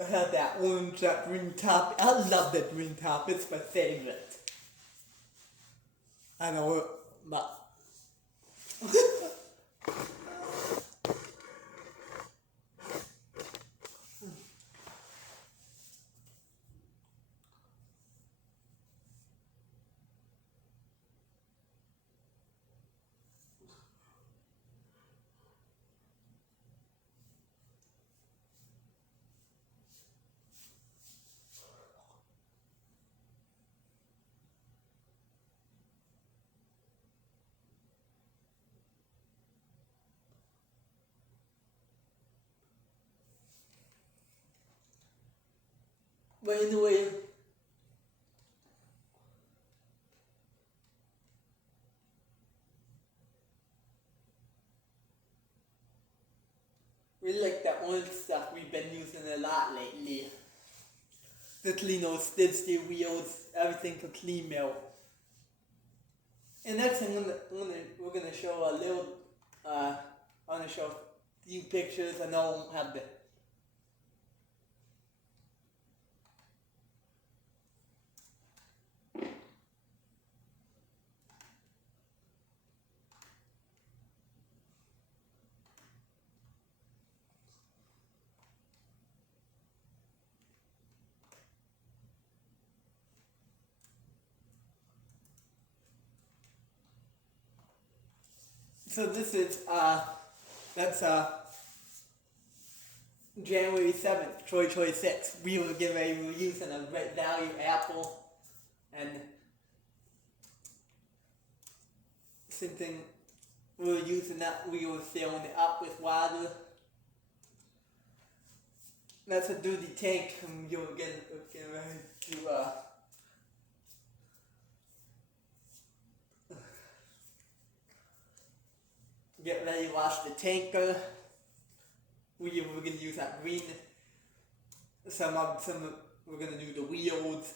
I had that orange, that green top. I love that green top. It's my favorite. I know, but anyway, we like that orange stuff we've been using a lot lately. The clean those skid steer wheels, everything for clean mail. And next we're gonna show a little, I wanna show a few pictures. I know I won't have the So this is, that's January 7th, 2026. We were using a Great Value apple, and something we were using that, we were filling it up with water. That's a dirty tank, and you were getting ready to, get ready to wash the tanker. We're gonna use that green. Some we're gonna do the wheels.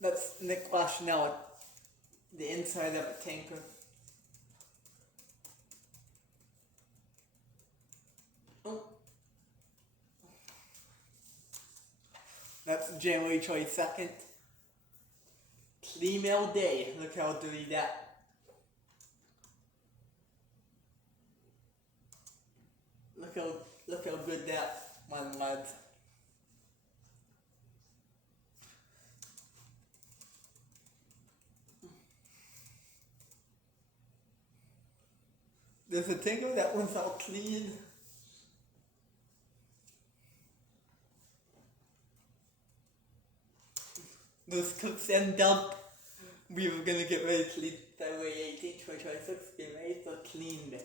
That's Nick washing out the inside of a tanker. Oh. That's January 22nd. Clean mail day. Look how dirty that. Look how good that one was. There's a tinker, that one's all clean. Those cooks and dump. We were gonna get ready to leave February 18th, 2026, get ready for clean day.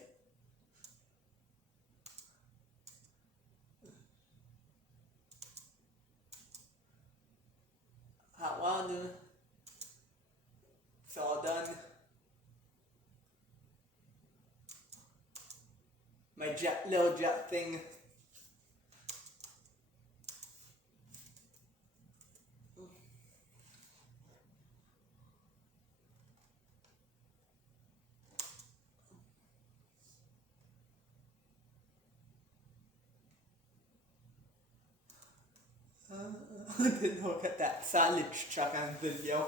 Hot water. It's all done. My little jet thing. to look at that silage truck on video.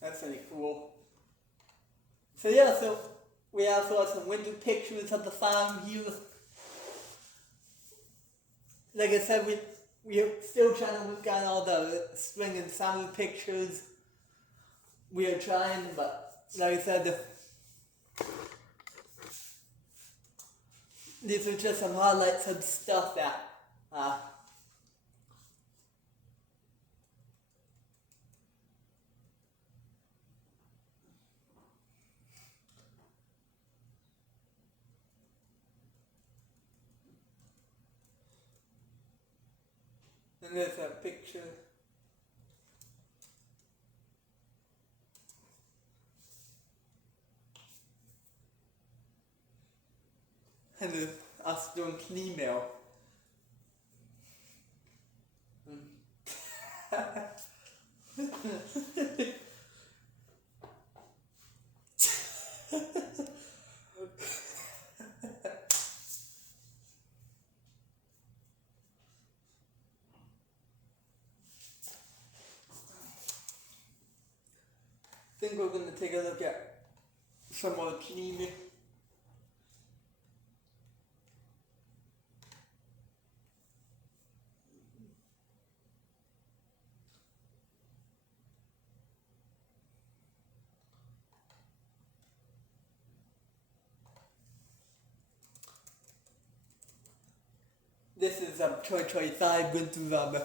That's really cool. So yeah, so we also have some winter pictures of the farm here. Like I said, we're still trying to work on all the spring and summer pictures. We are trying, but like I said, these are just some highlights of stuff that and there's a picture. And there's us doing clean mail. I think we're going to take a look at some more cleaning. This is 2025 winter rubber.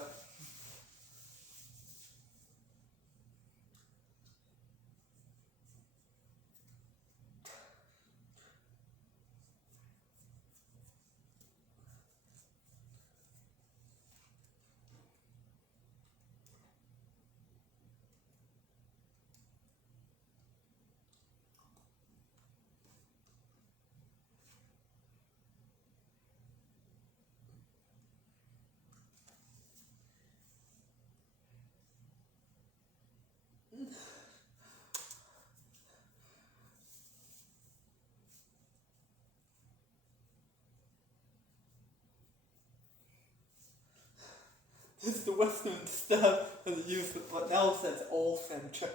This is the Western stuff that they use, but now it says Olsen. I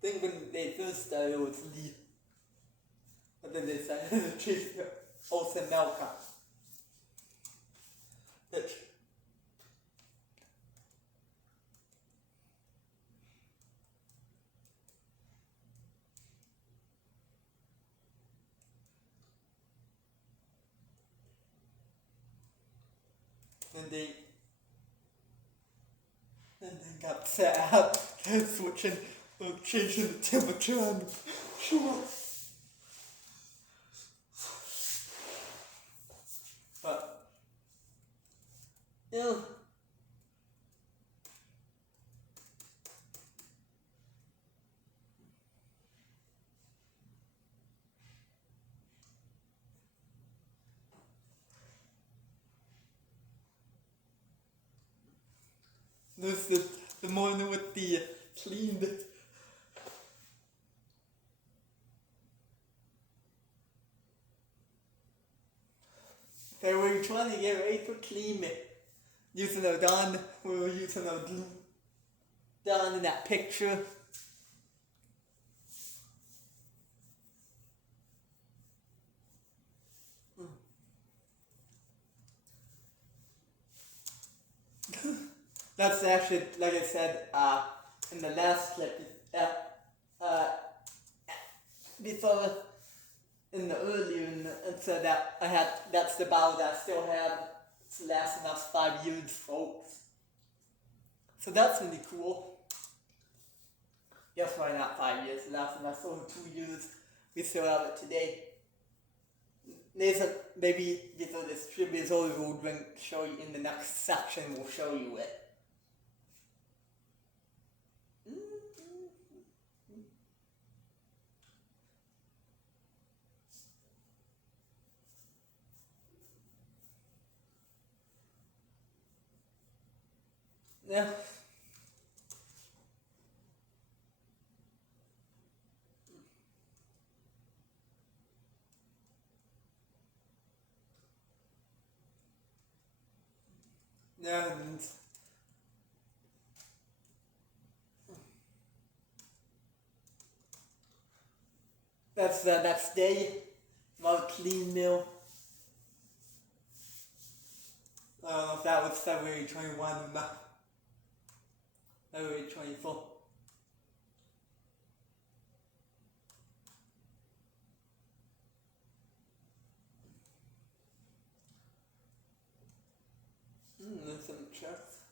think when they first started it was Lee. But then they decided to change it Olsen Malcolm. And they got set up and switching, changing the temperature on the shore. But, yeah. This is the morning with the cleaned. They were trying to get ready to clean it. Using a Don, we were using a Don in that picture. That's actually, like I said, in the last clip, before, in the earlier, and so that I had, that's the bow that I still have. It's lasting us 5 years, folks. So that's really cool. Yes, why not 5 years? It's lasting us over 2 years. We still have it today. Maybe before this trip is over, we'll show you in the next section. We'll show you it. Yeah. Yeah, and that's the next day. About clean meal. I don't know if that was February 21 or not. February 24. There's some checks.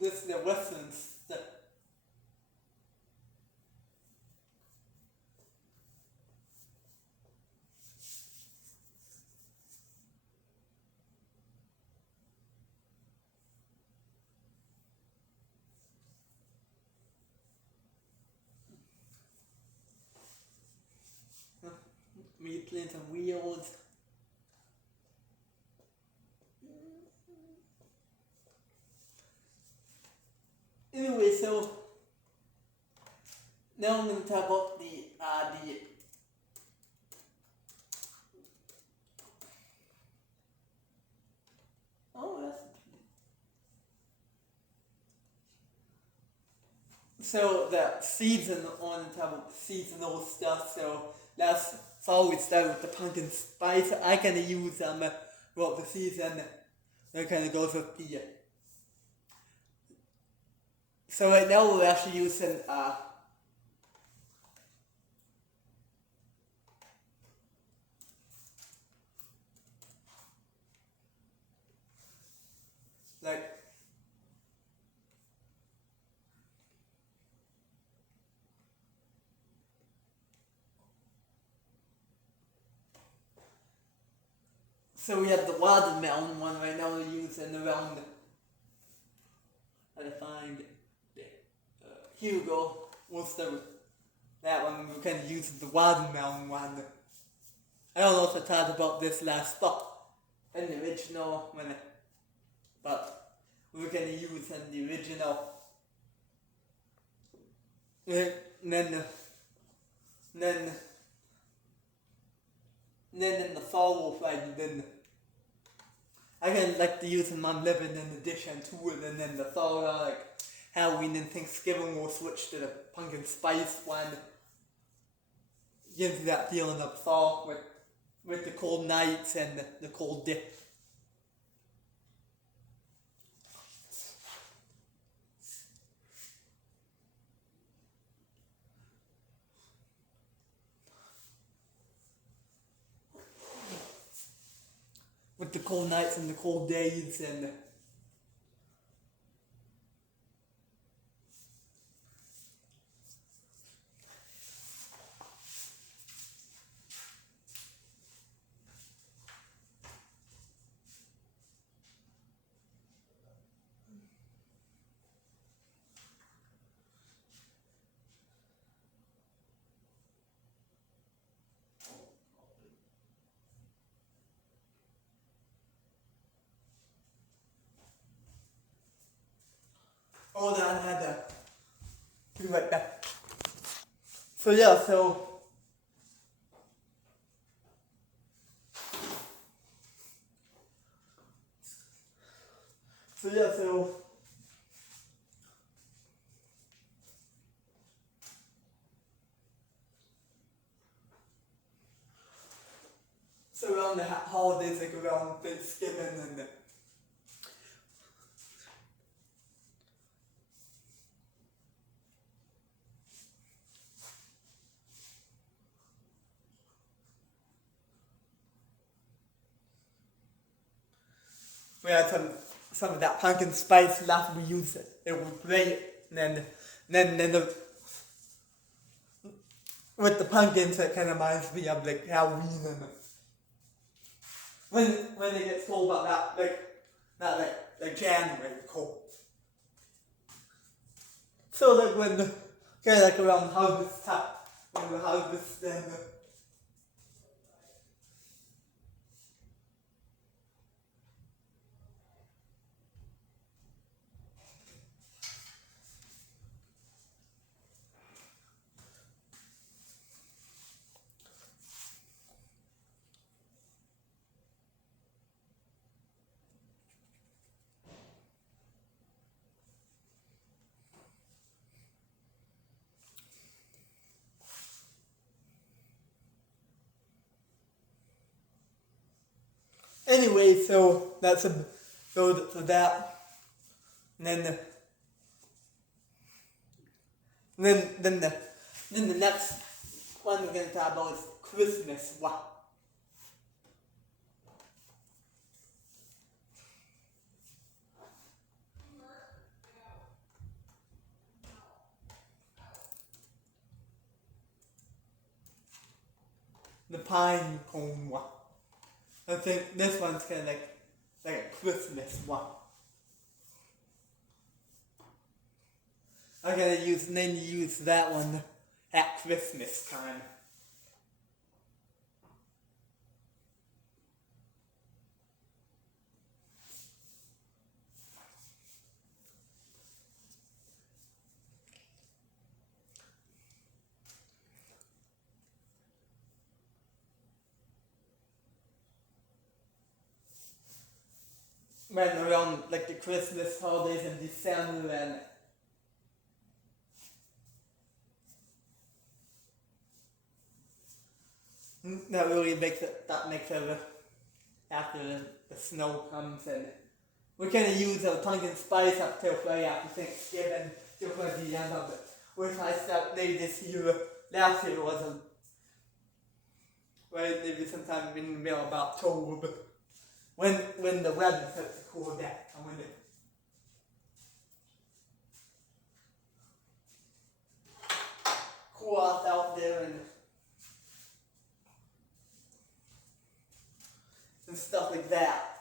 This is the Western step. Me playing some wheels. Anyway, so now I'm going to talk about the oh, that's so the season on top of seasonal stuff. So that's how we start with the pumpkin spice. I kind of use well, the season that kind of goes with the. So right now we're actually using like. So we have the watermelon one right now we're using around. How to find here we go. What's that one? We're kind of using the watermelon one. I don't know if I talked about this last spot in the original but we're gonna use in the original. And then in the fall we'll find then I kind of like to use them on living in addition to it, and then the fall like Halloween and Thanksgiving we'll switch to the pumpkin spice one. Gives you that feeling of fall with the cold nights and the cold day. With the cold nights and the cold days and hold on, I had to be right back. So yeah, so around the holidays, like around Thanksgiving and we had some of that pumpkin spice left. We used it. It was great. And then with the pumpkins, it kind of reminds me of like Halloween and when it gets cold about that like January cold. So like when kind of like around harvest time, when the harvest then. Anyway, so that's a build for that. And then the next one we're gonna talk about is Christmas. Wow. The pine cone one. I think this one's kind of like a Christmas one. I'm gonna use that one at Christmas time. When around like the Christmas holidays in December and that really makes it after the snow comes and we kind of use our pumpkin spice up till right after Thanksgiving, till the end of it. Which I started maybe this year, last year wasn't, right, maybe sometime in the middle of October, when the weather starts to cool down, and when it cool off out there and stuff like that.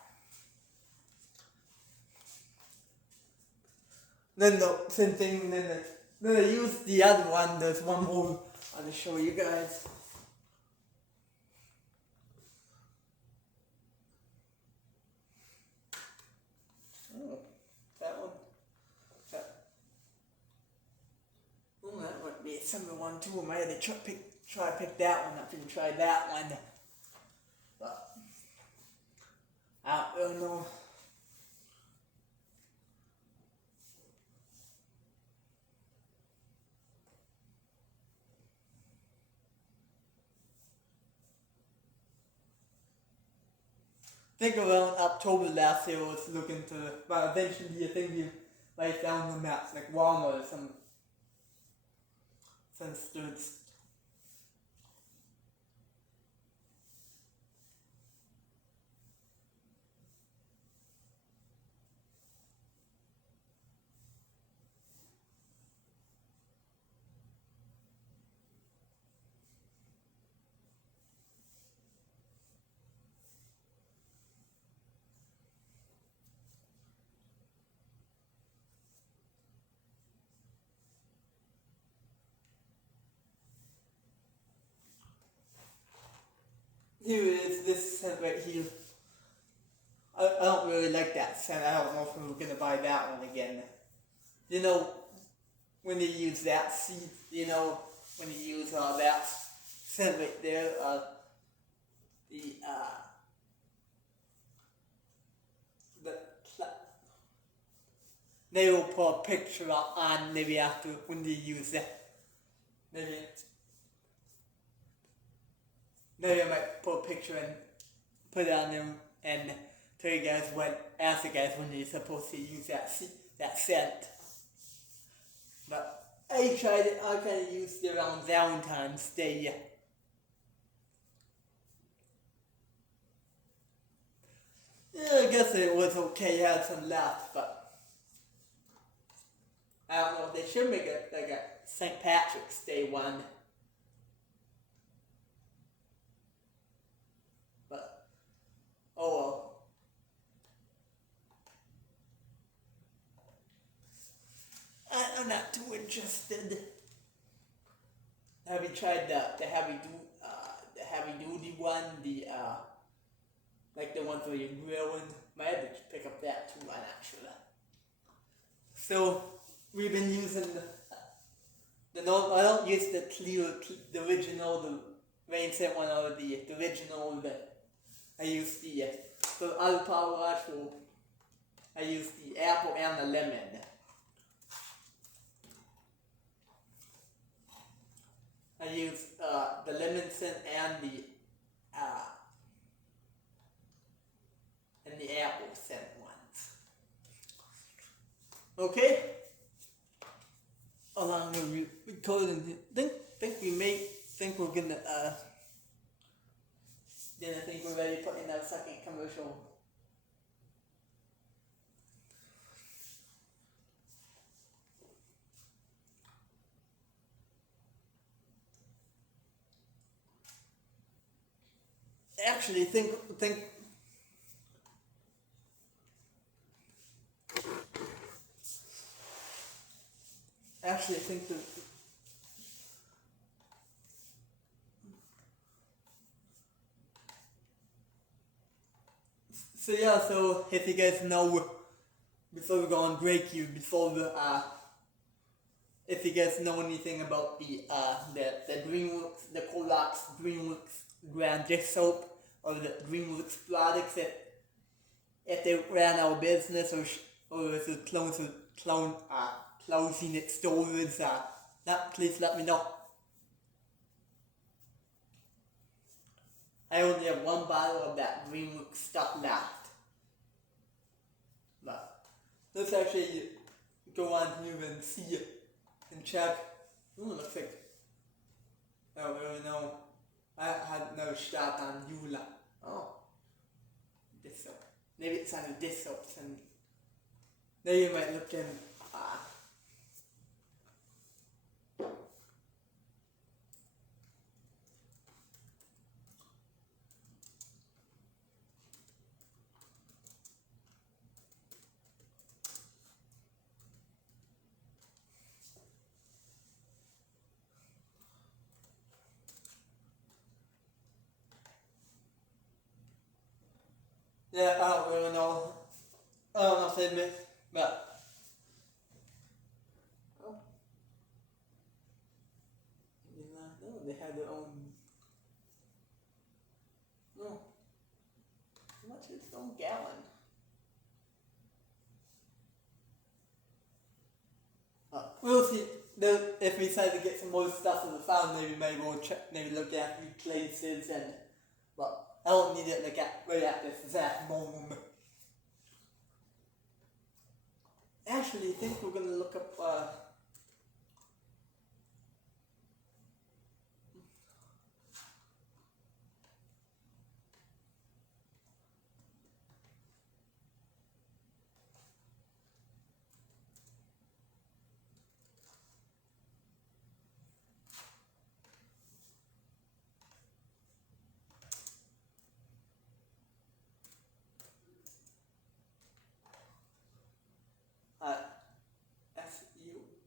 Then the same thing, then I use the other one, there's one more I'll just show you guys. Oh, that one. Oh, that would be a similar one too. I might have to try to pick that one up and try that one. But I don't know. I think around October last year I was looking to, but eventually I think we might found them at like Walmart or some stores. Here is this scent right here. I don't really like that scent. I don't know if we're gonna buy that one again. You know, when you use that seed, you know, when you use that scent right there, they will put a picture on maybe after when they use that. Maybe I might put a picture and put it on there and tell you guys ask you guys when you're supposed to use that scent. But I kind of used it around Valentine's Day. Yeah, I guess it was okay, had some left, but I don't know, they should make it like a St. Patrick's Day one. But, oh well. I'm not too interested. Have you tried the heavy duty one? The like the ones where you're grilling? Might have to pick up that too, actually. So we've been using I don't use the clear, the original, the Rain sent one or the original. I use the for other power wash. I use the apple and the lemon. I use the lemon scent and the apple scent ones. Okay. Along the recording, think we're gonna then I think we're ready to put in that second commercial. Actually, think. Actually, think that. So yeah, so if you guys know, before we go on break here, if you guys know anything about the Greenworks, the Clorox Greenworks Grand Dish Soap, or the Greenworks products, if they ran out of business or if it's closing its stores, please let me know. I only have one bottle of that Greenworks stuff left. But let's actually go on here and see and check. Looks like I don't really know. I had no shot on Eula. Oh, this soap. Maybe it's on this soap. And then you might look in. Yeah, I don't really know. I don't know if they admit, but no, they had their own. No, how much is its own gallon? We'll see. If we decide to get some more stuff in the farm, maybe we'll check, maybe look at new places and. Well, I don't need it right at this exact moment. Actually, I think we're gonna look up. Epsiode.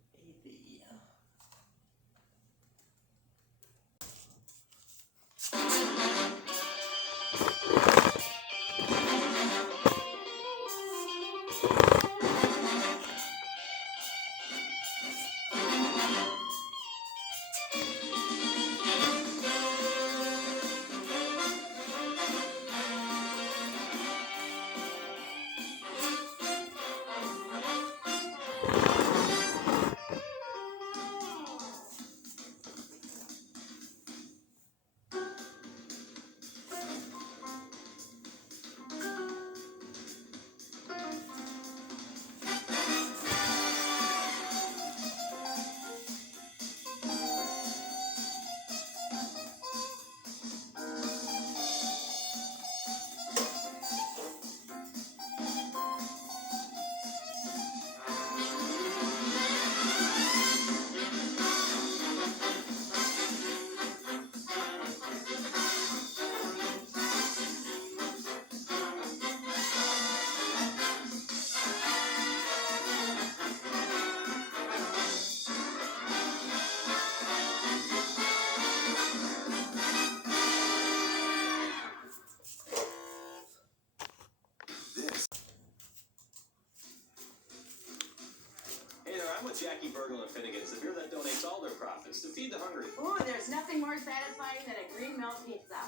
I'm with Jackie Burgle and Finnegan's, the beer that donates all their profits to feed the hungry. Ooh, there's nothing more satisfying than a green milk pizza.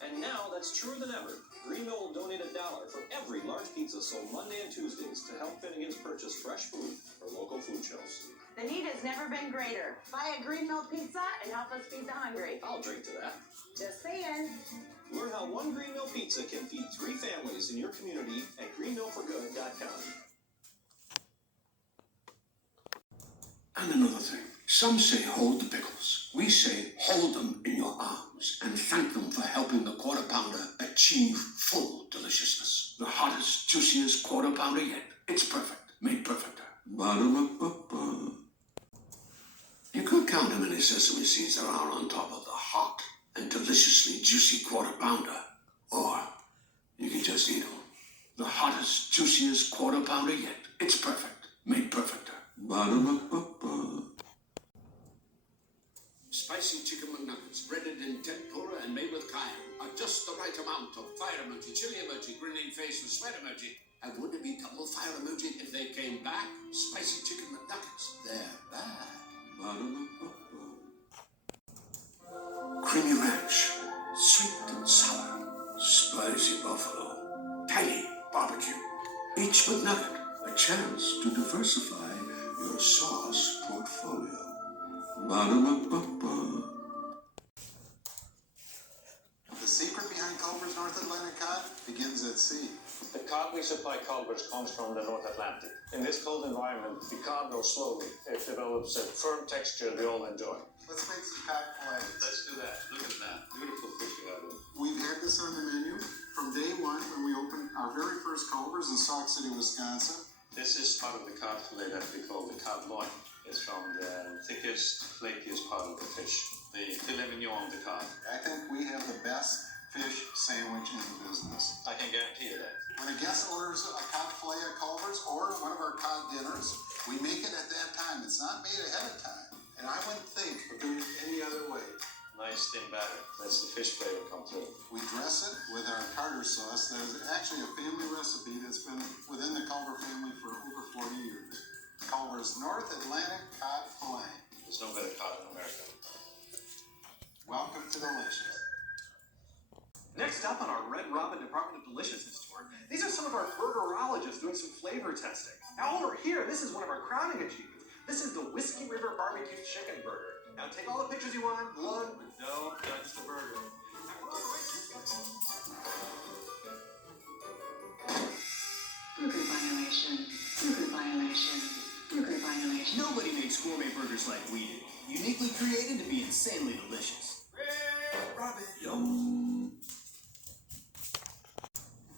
And now that's truer than ever. Green Mill will donate $1 for every large pizza sold Monday and Tuesdays to help Finnegan's purchase fresh food for local food shelves. The need has never been greater. Buy a green milk pizza and help us feed the hungry. I'll drink to that. Just saying. Learn how one Green Mill pizza can feed 3 families in your community at greenmillforgood.com. And another thing. Some say hold the pickles. We say hold them in your arms and thank them for helping the Quarter Pounder achieve full deliciousness. The hottest, juiciest Quarter Pounder yet. It's perfect. Made perfecter. Ba-da-ba-ba-ba. You could count how many sesame seeds there are on top of the hot and deliciously juicy Quarter Pounder. Or you can just eat them. The hottest, juiciest Quarter Pounder yet. It's perfect. Made perfecter. Ba-da-ba-ba-ba. Spicy chicken McNuggets, breaded in tempura and made with cayenne, are just the right amount of fire emoji, chili emoji, grinning face, and sweat emoji. And wouldn't it be double fire emoji if they came back? Spicy chicken McNuggets, they're back. Creamy ranch, sweet and sour, spicy buffalo, tangy barbecue. Each McNugget, a chance to diversify your sauce portfolio. Ba-da-ba-ba-ba. The secret behind Culver's North Atlantic cod begins at sea. The cod we supply Culver's comes from the North Atlantic. In this cold environment, the cod grows slowly. It develops a firm texture they all enjoy. Let's make some cod fillet. Let's do that. Look at that. Beautiful fish you have. We've had this on the menu from day one when we opened our very first Culver's in Sauk City, Wisconsin. This is part of the cod fillet that we call the cod loin. It's from the thickest, flakiest part of the fish. The filet mignon of the cod. I think we have the best fish sandwich in the business. I can guarantee you that. When a guest orders a cod fillet at Culver's or one of our cod dinners, we make it at that time. It's not made ahead of time. And I wouldn't think of doing it any other way. Nice thin batter. Lets the fish flavor come through. We dress it with our tartar sauce that is actually a family recipe that's been within the Culver family for over 40 years. Culver's North Atlantic cod fillet. There's no better cod in America. Welcome to Delicious. Next up on our Red Robin Department of Deliciousness tour, these are some of our burgerologists doing some flavor testing. Now over here, this is one of our crowning achievements. This is the Whiskey River Barbecue Chicken Burger. Now take all the pictures you want, glug, but don't judge the burger. Now come on, Burger violation. Burger violation. Burger violation. Nobody makes gourmet burgers like we do. Uniquely created to be insanely delicious. Red Robin. Yum.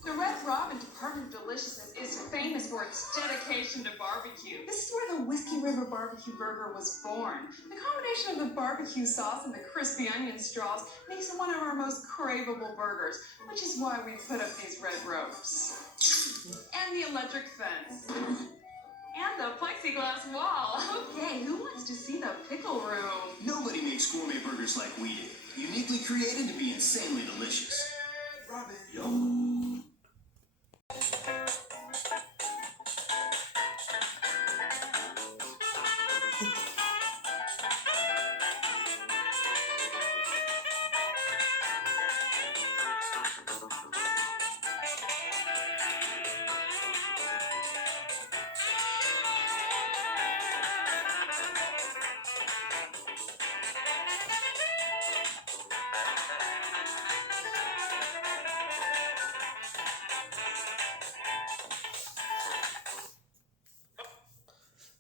The Red Robin Department of Deliciousness is famous for its dedication to barbecue. This is where the Whiskey River Barbecue Burger was born. The combination of the barbecue sauce and the crispy onion straws makes it one of our most craveable burgers, which is why we put up these red ropes. And the electric fence. And the plexiglass wall. Okay, who wants to see the pickle room? Nobody makes gourmet burgers like we do. Uniquely created to be insanely delicious. Red Robin. Yum.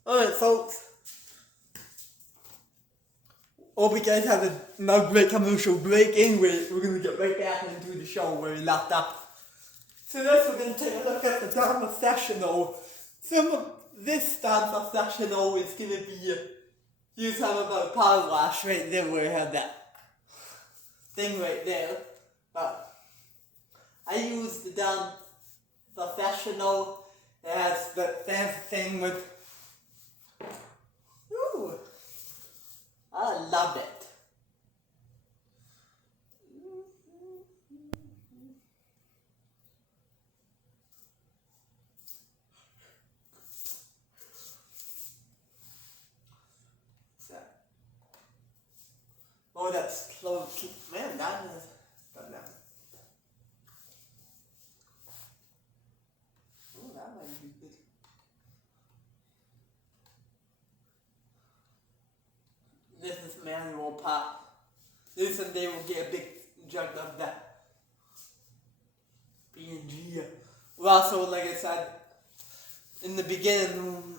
Alright, folks. Hope you guys had a great commercial break. Anyway, we're going to get right back into the show where we left off. So next we're going to take a look at the Dharma Sessional. Some of this Dharma Sessional is going to be used some of our power wash right there where we have that thing right there. But I use the Dharma Sessional as the fancy thing with. Ooh, I love it. let's close. Man, that is done now. Oh, that might be good. This is manual pop. This and they will get a big jug of that B&G. Well, also, like I said, in the beginning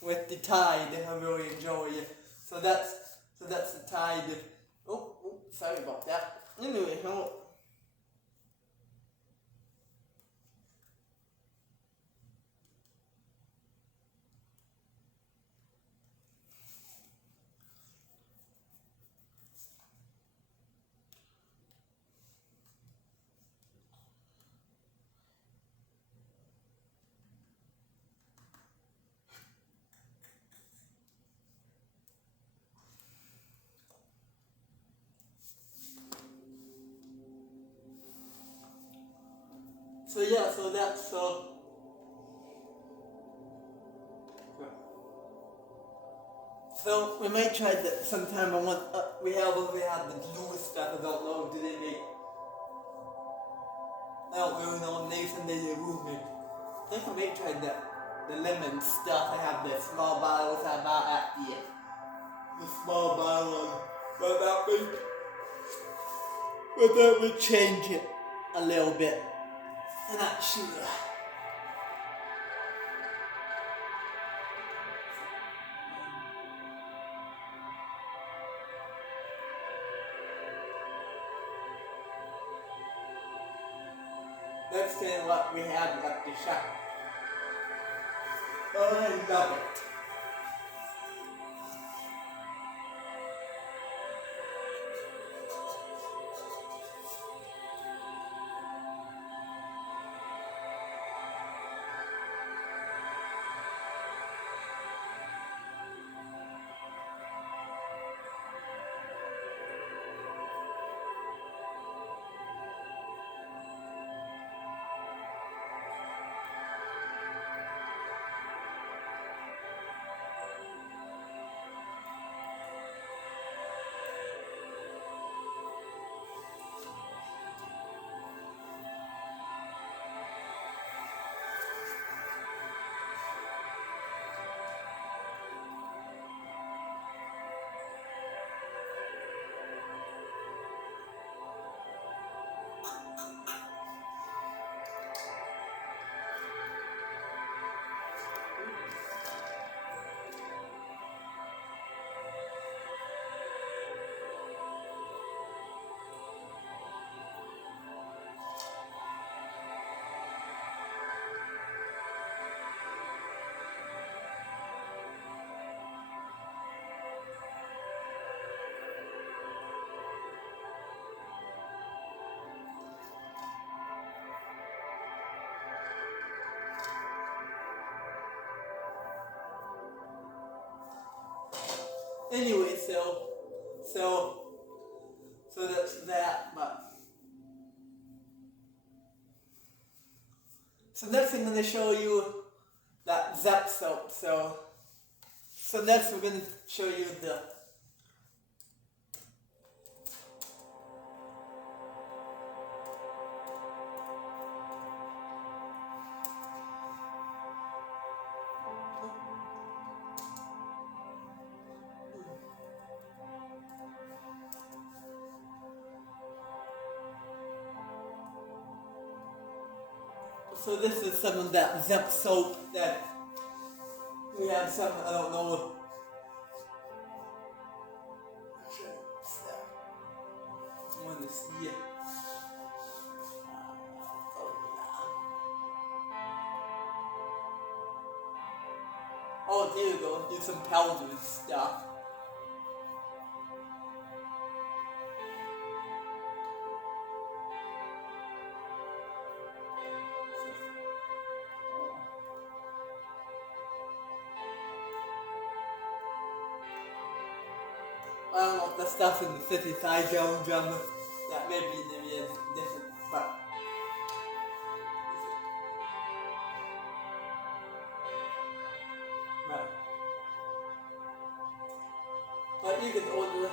with the Tide, I really enjoy it. So that's the Tide. Oh, sorry about that. Anyway, so yeah, so that's so we might try that sometime. I want we have the glue stuff. I don't know. Do they make? I don't really know. Nathan, they will make. I think I might try the lemon stuff. I have the small bottles I bought at the small bottle, but that would change it a little bit. I'm not sure. That's kind of what we had at the shop. Oh, I love it. Anyway, so that's that, but so next I'm gonna show you that Zep soap. So next we're gonna show you the so this is some of that Zep soap that we have some, I don't know. I want to see it. Oh, there you go. Do some powder and stuff. I don't know if the stuff in the city side drum that maybe is different, but you can order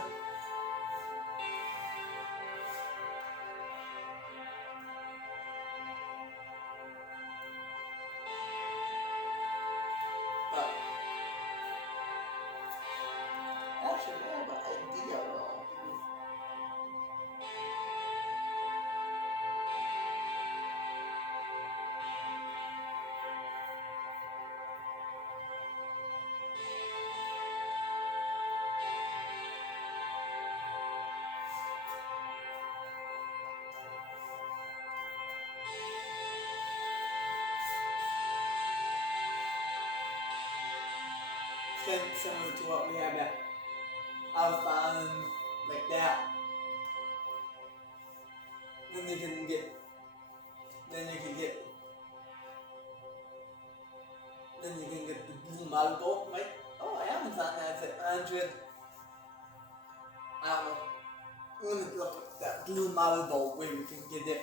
actually have an idea though. Similar to what we have at Alpha and like that. Then you can get the blue marble, right? Oh, Amazon has it. 100. I don't know. I'm gonna look at that blue marble where you can get it.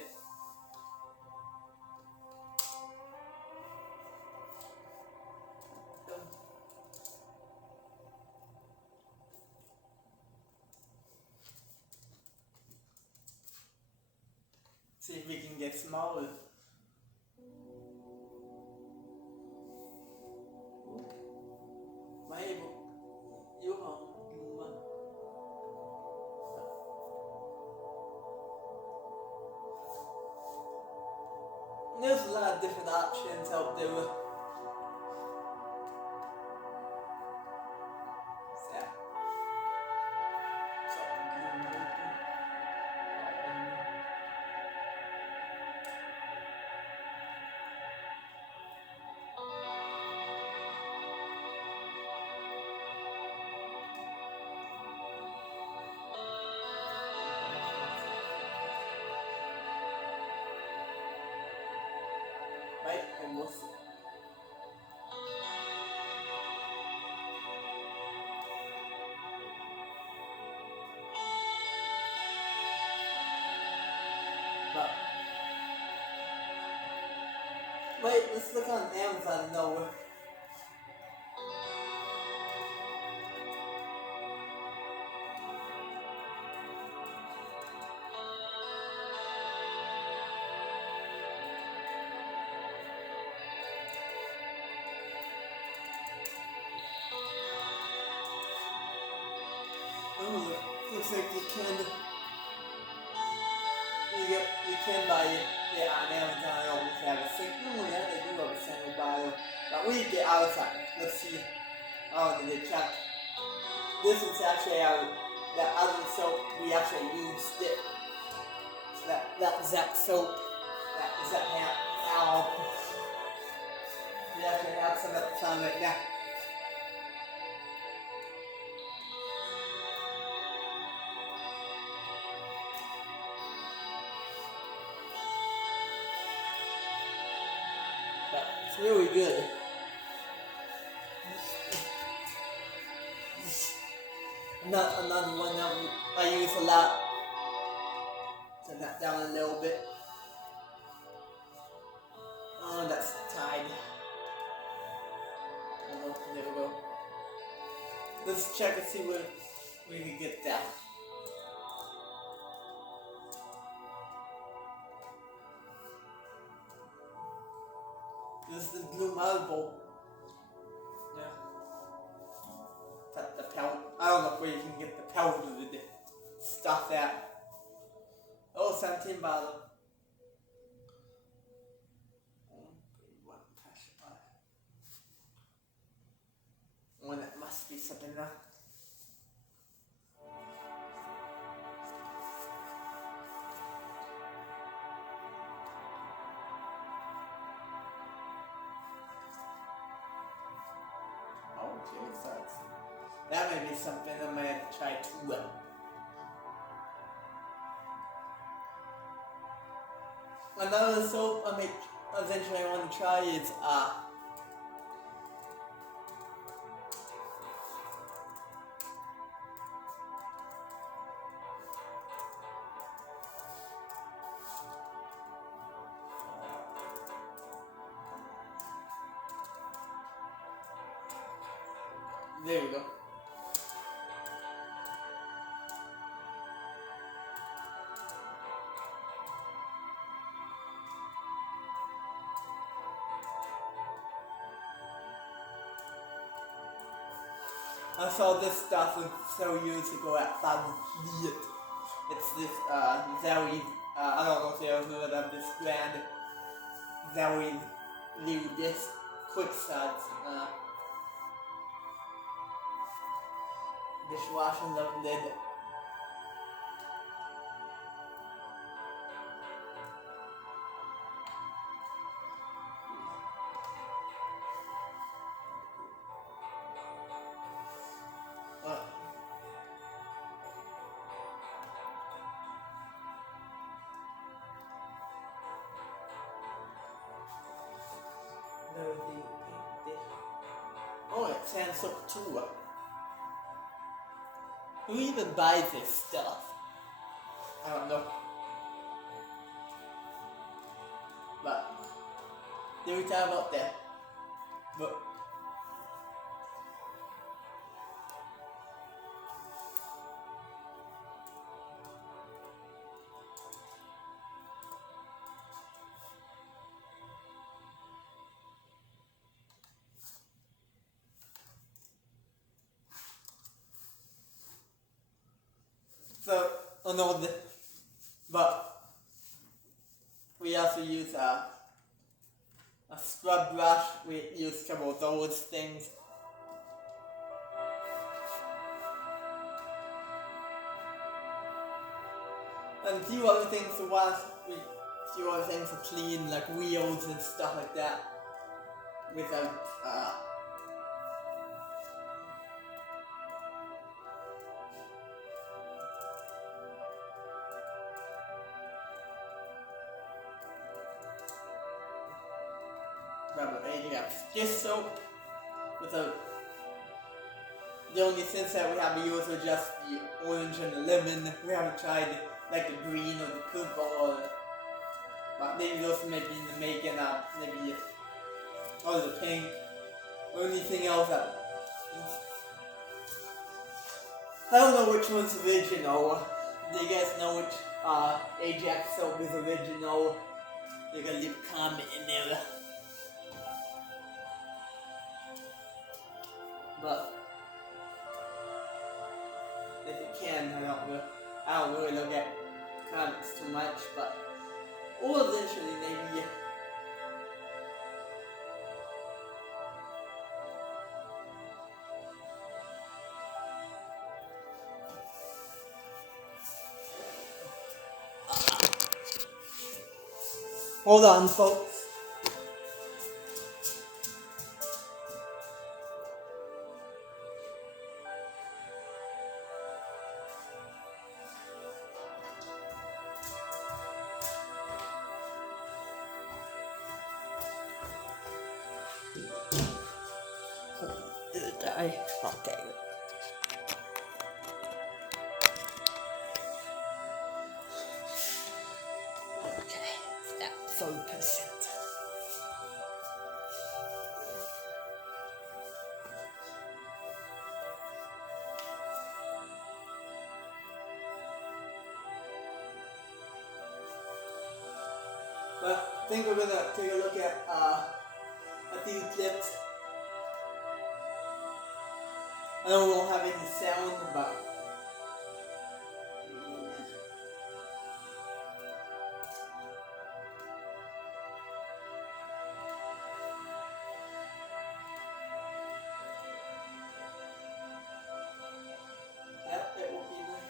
See if we can get smaller. Maybe you home. There's a lot of different options out there. Right, and we'll see. But wait, let's look on Amazon. No. Oh, looks like you can buy it. Yeah, on Amazon I always have a single. Oh yeah, they do have a single buyer. But we get outside. Let's see. Oh, did they check? This is actually that other soap we actually used it. That Zep soap. That Zep hand. We actually have some at the time right now. But it's really good. Another one that I use a lot. Turn that down a little bit. Oh, that's tied. Oh, there we go. Let's check and see where we can get that. This is the blue marble. Yeah. The powder. I don't know where you can get the powder with it. Stuff that. Oh, 17 bottle. One that must be something now. Oh, Jesus. That may be something I might have to try too. Another soap I may eventually want to try is there we go. I saw this stuff several years ago at Family Feud. It's this Zoe, I don't know if you ever heard of this brand, Zoe new disc quick starts dishwashing lid. Oh, it stands up too. Who even buys this stuff? I don't know. But there we time up there. But so, oh no, but we also use a scrub brush. We use some of those things. And a few other things to wash. A few other things to clean, like wheels and stuff like that. Without just soap without the only scents that we have used are just the orange and the lemon. We haven't tried like the green or the purple but maybe those may be in the making maybe or the pink or anything else that I don't know which one's original. Do you guys know which Ajax soap is original? You can leave a comment in there. But if you can, I don't really look at comments too much, but or eventually maybe. Hold on, folks. Did it die? Okay. Okay, that's 30%. But I think we're gonna take a look at a few clips. I know we won't have any sound, but yep, it will be there.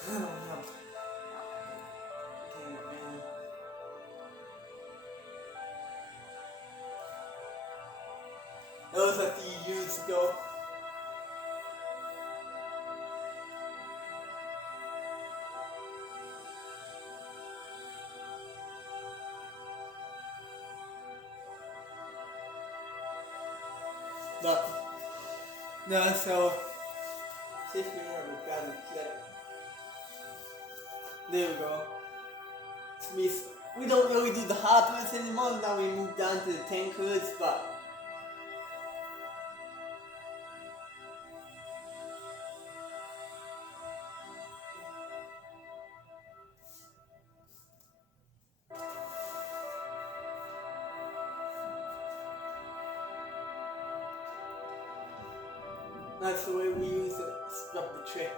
I don't know. Okay, man. That was a few years ago. But no, so see if we have a better clip. There we go. So we don't really do the hoppers anymore, now we moved on to the tankers, but that's the way we use it. Stop the trick.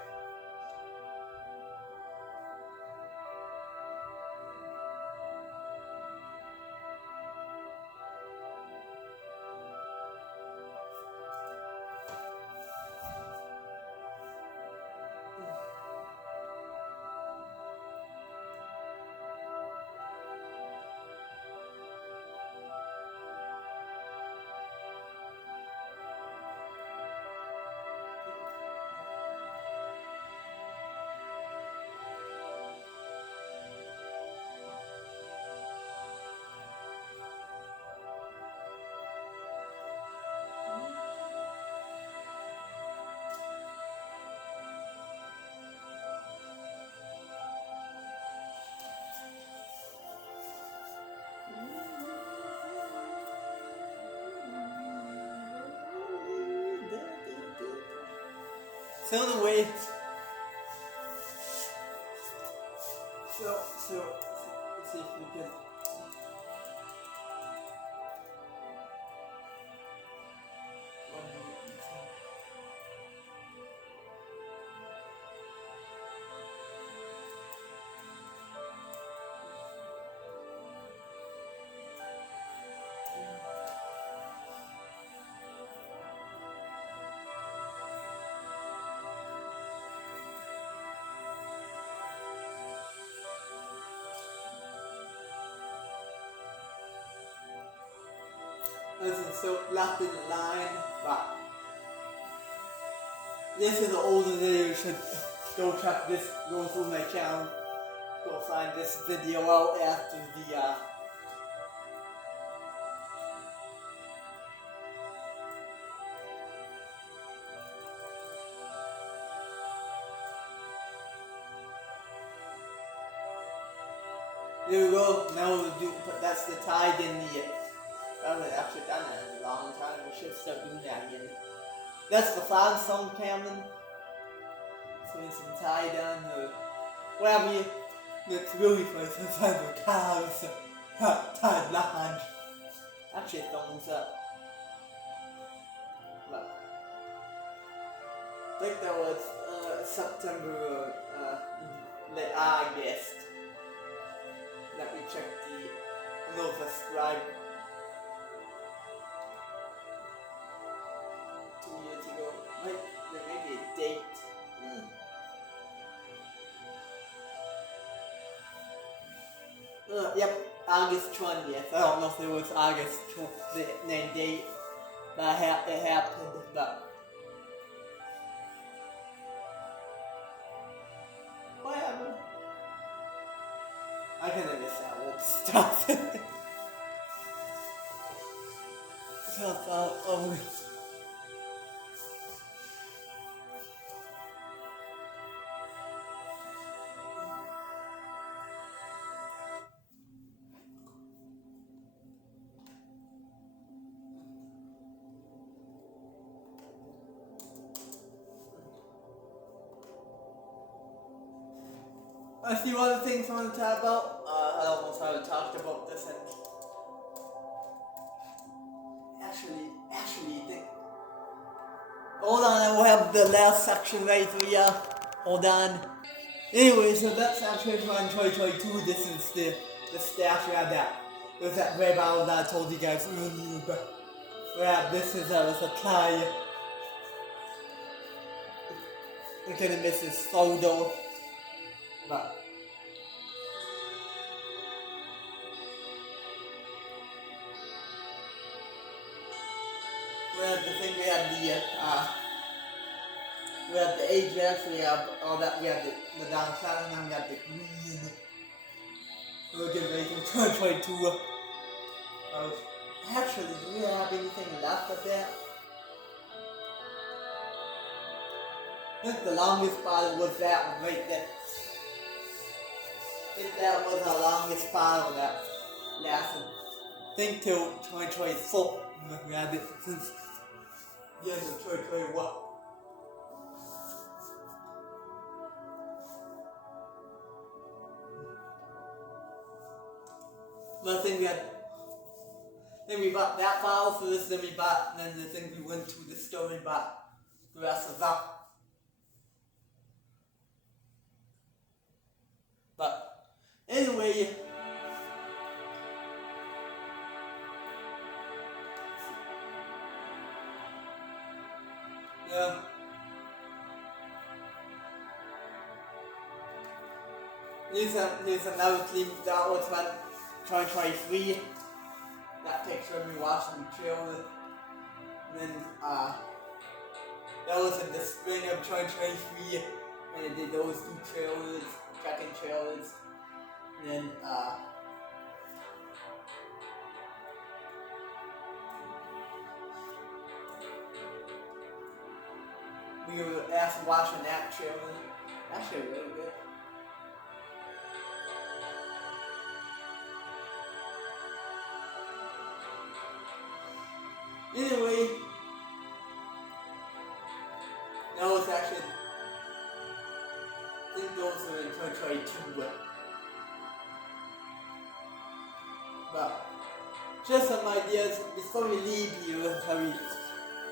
So anyway, so let's see if we can. This is so left in the line, but this is an older video. You should go check this, go through my channel, go find this video out after the there we go, now we'll do, but that's the tide in the, I haven't actually done that in a long time, we should start doing that again. That's the flag song coming, so it's some tide on the, whatever you, it's really close inside the cars, tide line. Actually thumbs up. Look. I think that was September, late August. Let me check the Nova Scribe. 2 years ago. There may be a date. Yep, August 20th. I don't know if there was August 20th, the date, but it happened, but whatever. I kind of miss that old stuff. So, a few other things I want to talk about. I don't know if I talked about this and actually think. Hold on, I will have the last section right for ya. Hold on. Anyway, so that's actually from 2022. This is the stash we had that. There's that red bottle that I told you guys earlier, but yeah, this is a supply. I'm gonna miss this photo, but we have the thing, we have the Ajax, we have all that, we have the downtown, and then we have the green. We're getting ready for 2022. Actually, do we have anything left of that? I think the longest bottle was that one right there. think that was the longest file that lasted. I think till 2024. We had it since the end of 2021. But I think we bought that file first, then we went to the store and bought the rest of that. But anyway, yeah. There's another clip that was from 2023. That picture of me watching the trailer. And then that was in the spring of 2023 when I did those two trailers, check-in trailers. And then we were after watching that trailer. Actually really good. Anyway, that was actually, I think those were in 2022. But just some ideas before we leave here.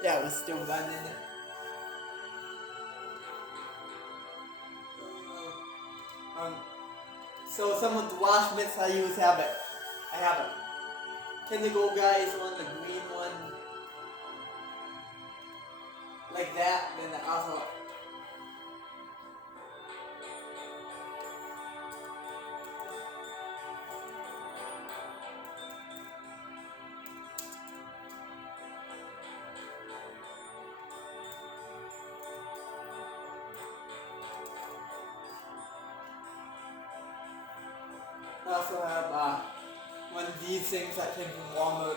Yeah, we're still running. So some of the wash mitts I use have it. I have a Kindigo guys one, the green one. Like that, then also have one of these things that came from Walmart.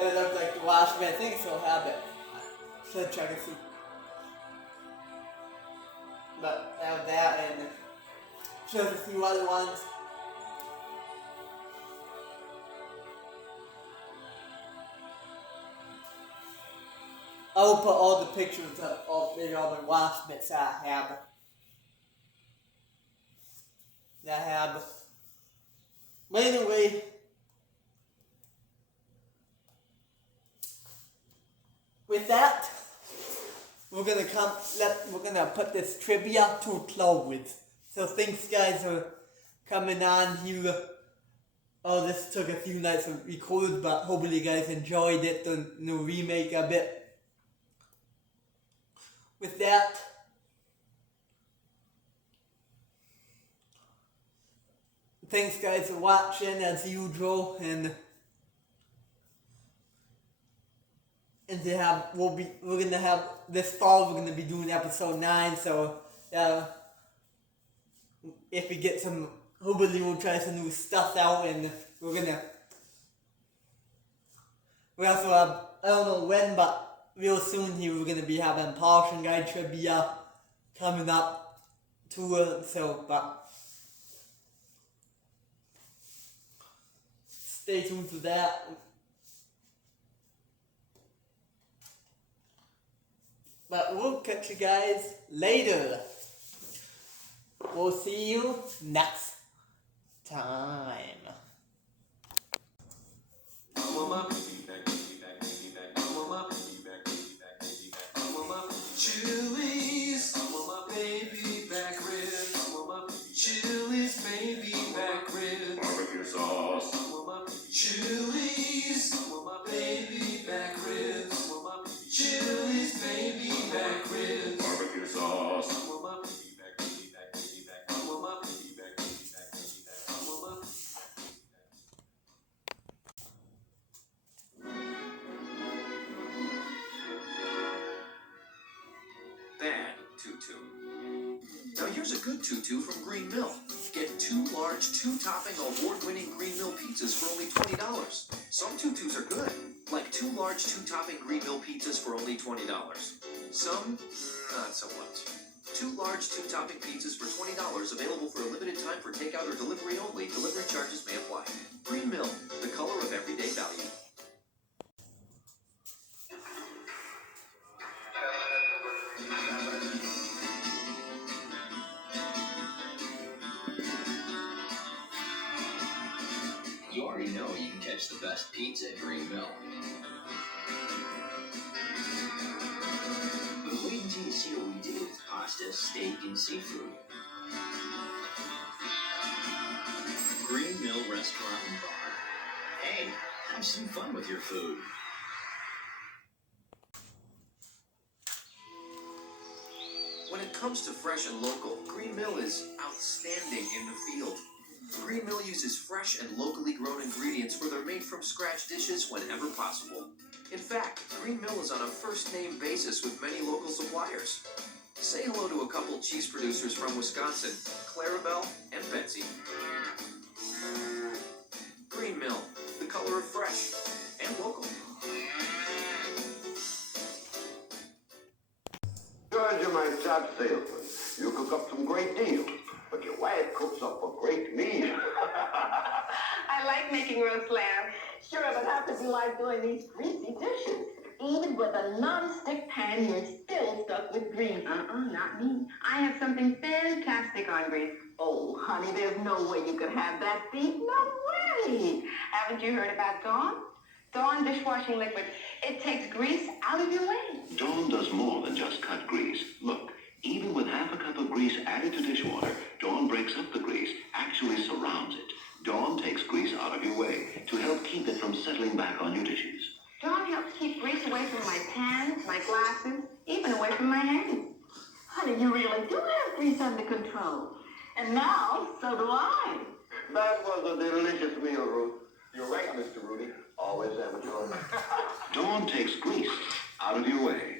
It looked like the wash mitt. I think I still have it. Should check and see. But I have that and just a few other ones. I will put all the pictures of all the wash mitts that I have. But anyway, with that, we're gonna put this trivia to a close. So thanks guys for coming on here. Oh, this took a few nights to record, but hopefully you guys enjoyed it, the new remake of it. With that, thanks guys for watching as usual, and we're gonna have this fall we're gonna be doing episode 9, so if we get some, hopefully we'll try some new stuff out, and we also have, I don't know when, but real soon here we're gonna be having Polishing Guide trivia coming up too, but stay tuned for that. But we'll catch you guys later. We'll see you next time. Chili's baby back ribs. Chili's baby back ribs. Barbecue sauce. Chili's baby back ribs. Chili's baby back ribs. Barbecue sauce. Bad tutu. Now here's a good tutu from Green Mill. Get 2 large, 2-topping, award-winning Green Mill pizzas for only $20. Some tutus are good, like 2 large, 2-topping Green Mill pizzas for only $20. Some, not so much. 2 large 2-topping pizzas for $20, available for a limited time for takeout or delivery only. Delivery charges may apply. Green Mill, the color of everyday value. You already know you can catch the best pizza at Green Mill. But wait until you see what we do with pasta, steak, and seafood. Green Mill Restaurant and Bar. Hey, have some fun with your food. When it comes to fresh and local, Green Mill is outstanding in the field. Green Mill uses fresh and locally grown ingredients for their made-from-scratch dishes whenever possible. In fact, Green Mill is on a first-name basis with many local suppliers. Say hello to a couple cheese producers from Wisconsin, Clarabelle and Betsy. Green Mill, the color of fresh and local. George, you're my top salesman. You cook up some great deals, but your wife cooks up a great meal. I like making roast lamb. Sure, but how could you like doing these greasy dishes? Even with a non-stick pan, you're still stuck with grease. Not me. I have something fantastic on grease. Oh, honey, there's no way you could have that beef. No way. Haven't you heard about Dawn? Dawn dishwashing liquid. It takes grease out of your way. Dawn does more than just cut grease. Look, even with half a cup of grease added to dishwater, Dawn breaks up the grease, actually surrounds it. Dawn takes grease out of your way to help keep it from settling back on your dishes. Dawn helps keep grease away from my pans, my glasses, even away from my hands. Honey, you really do have grease under control. And now, so do I. That was a delicious meal, Ruth. You're right, Mr. Rudy. Always amateur. Dawn takes grease out of your way.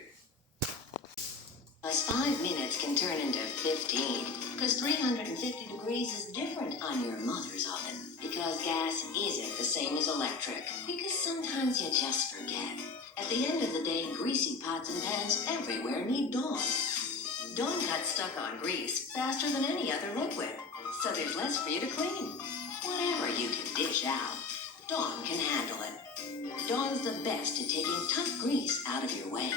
5 minutes can turn into 15. Because 350 degrees is different on your mother's oven. Because gas isn't the same as electric. Because sometimes you just forget. At the end of the day, greasy pots and pans everywhere need Dawn. Dawn cuts stuck on grease faster than any other liquid. So there's less for you to clean. Whatever you can dish out, Dawn can handle it. Dawn's the best at taking tough grease out of your way.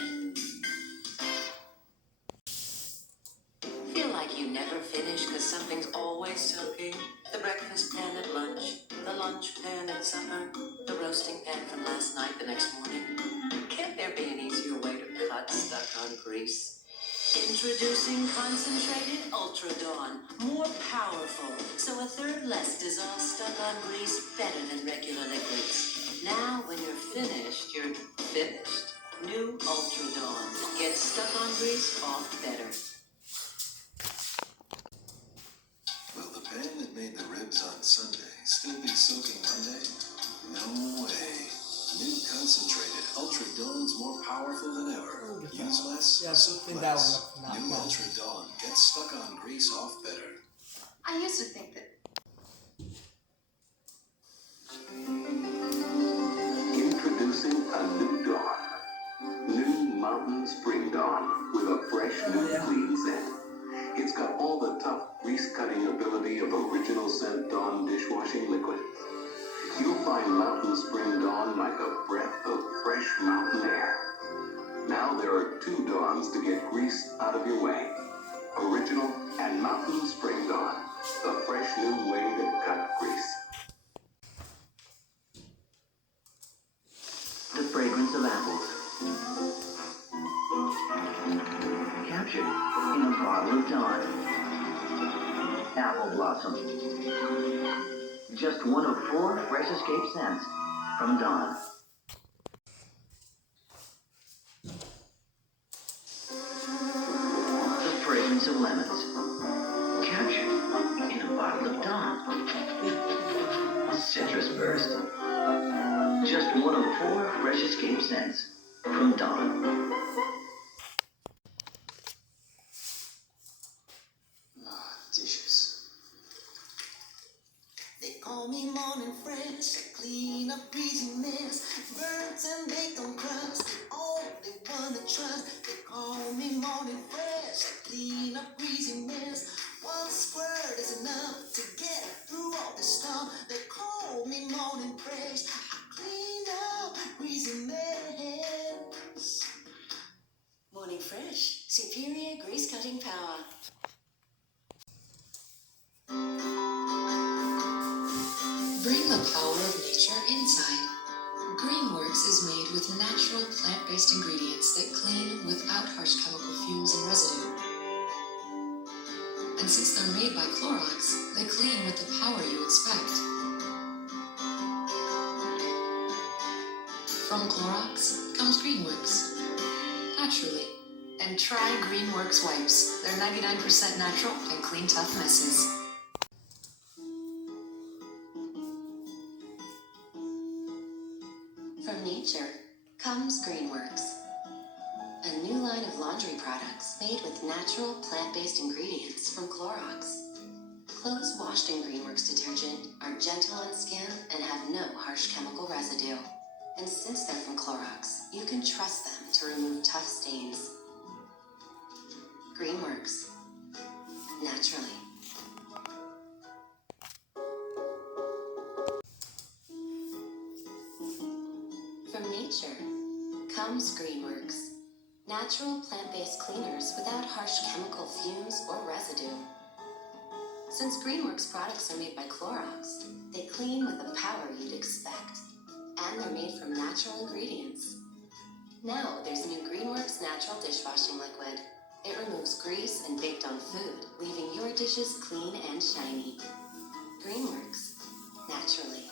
Feel like you never finish because something's always soaking? The breakfast pan at lunch, the lunch pan at supper, the roasting pan from last night the next morning. Can't there be an easier way to cut stuck on grease? Introducing Concentrated Ultra Dawn. More powerful, so 1/3 less dissolves stuck on grease better than regular liquids. Now, when you're finished, you're finished. New Ultra Dawn. Get stuck on grease off better. Will the pan that made the ribs on Sunday still be soaking Monday? No way. New Concentrated Ultra Dawn's more powerful than ever. Use less, soak less. New Ultra Dawn gets stuck on grease off better. I used to think that Introducing a new Dawn. New Mountain Spring Dawn with a fresh new clean scent. It's got all the tough grease-cutting ability of original scent Dawn dishwashing liquid. You'll find Mountain Spring Dawn like a breath of fresh mountain air. Now there are 2 Dawns to get grease out of your way. Original and Mountain Spring Dawn. The fresh new way to cut grease. The fragrance of apples. Captured in a bottle of Dawn. Apple Blossom. Just one of 4 fresh escape scents from Dawn. The fragrance of lemons. Captured in a bottle of Dawn. Citrus Burst. Just one of 4 fresh escape scents from Dawn. Dishes. They call me morning fresh, clean up greasy mess, birds and bacon crust, the only one to trust. They call me morning fresh, clean up grease cutting power. Bring the power of nature inside. Greenworks is made with natural plant-based ingredients that clean without harsh chemical fumes and residue. And since they're made by Clorox, they clean with the power you expect. From Clorox comes Greenworks, naturally. And try Greenworks wipes. They're 99% natural and clean tough messes. From nature comes Greenworks, a new line of laundry products made with natural plant-based ingredients from Clorox. Clothes washed in Greenworks detergent are gentle on skin and have no harsh chemical residue. And since they're from Clorox, you can trust them to remove tough stains. Greenworks, naturally. From nature comes Greenworks, natural plant-based cleaners without harsh chemical fumes or residue. Since Greenworks products are made by Clorox, they clean with the power you'd expect, and they're made from natural ingredients. Now there's new Greenworks Natural Dishwashing Liquid. It removes grease and baked on food, leaving your dishes clean and shiny. Greenworks, naturally.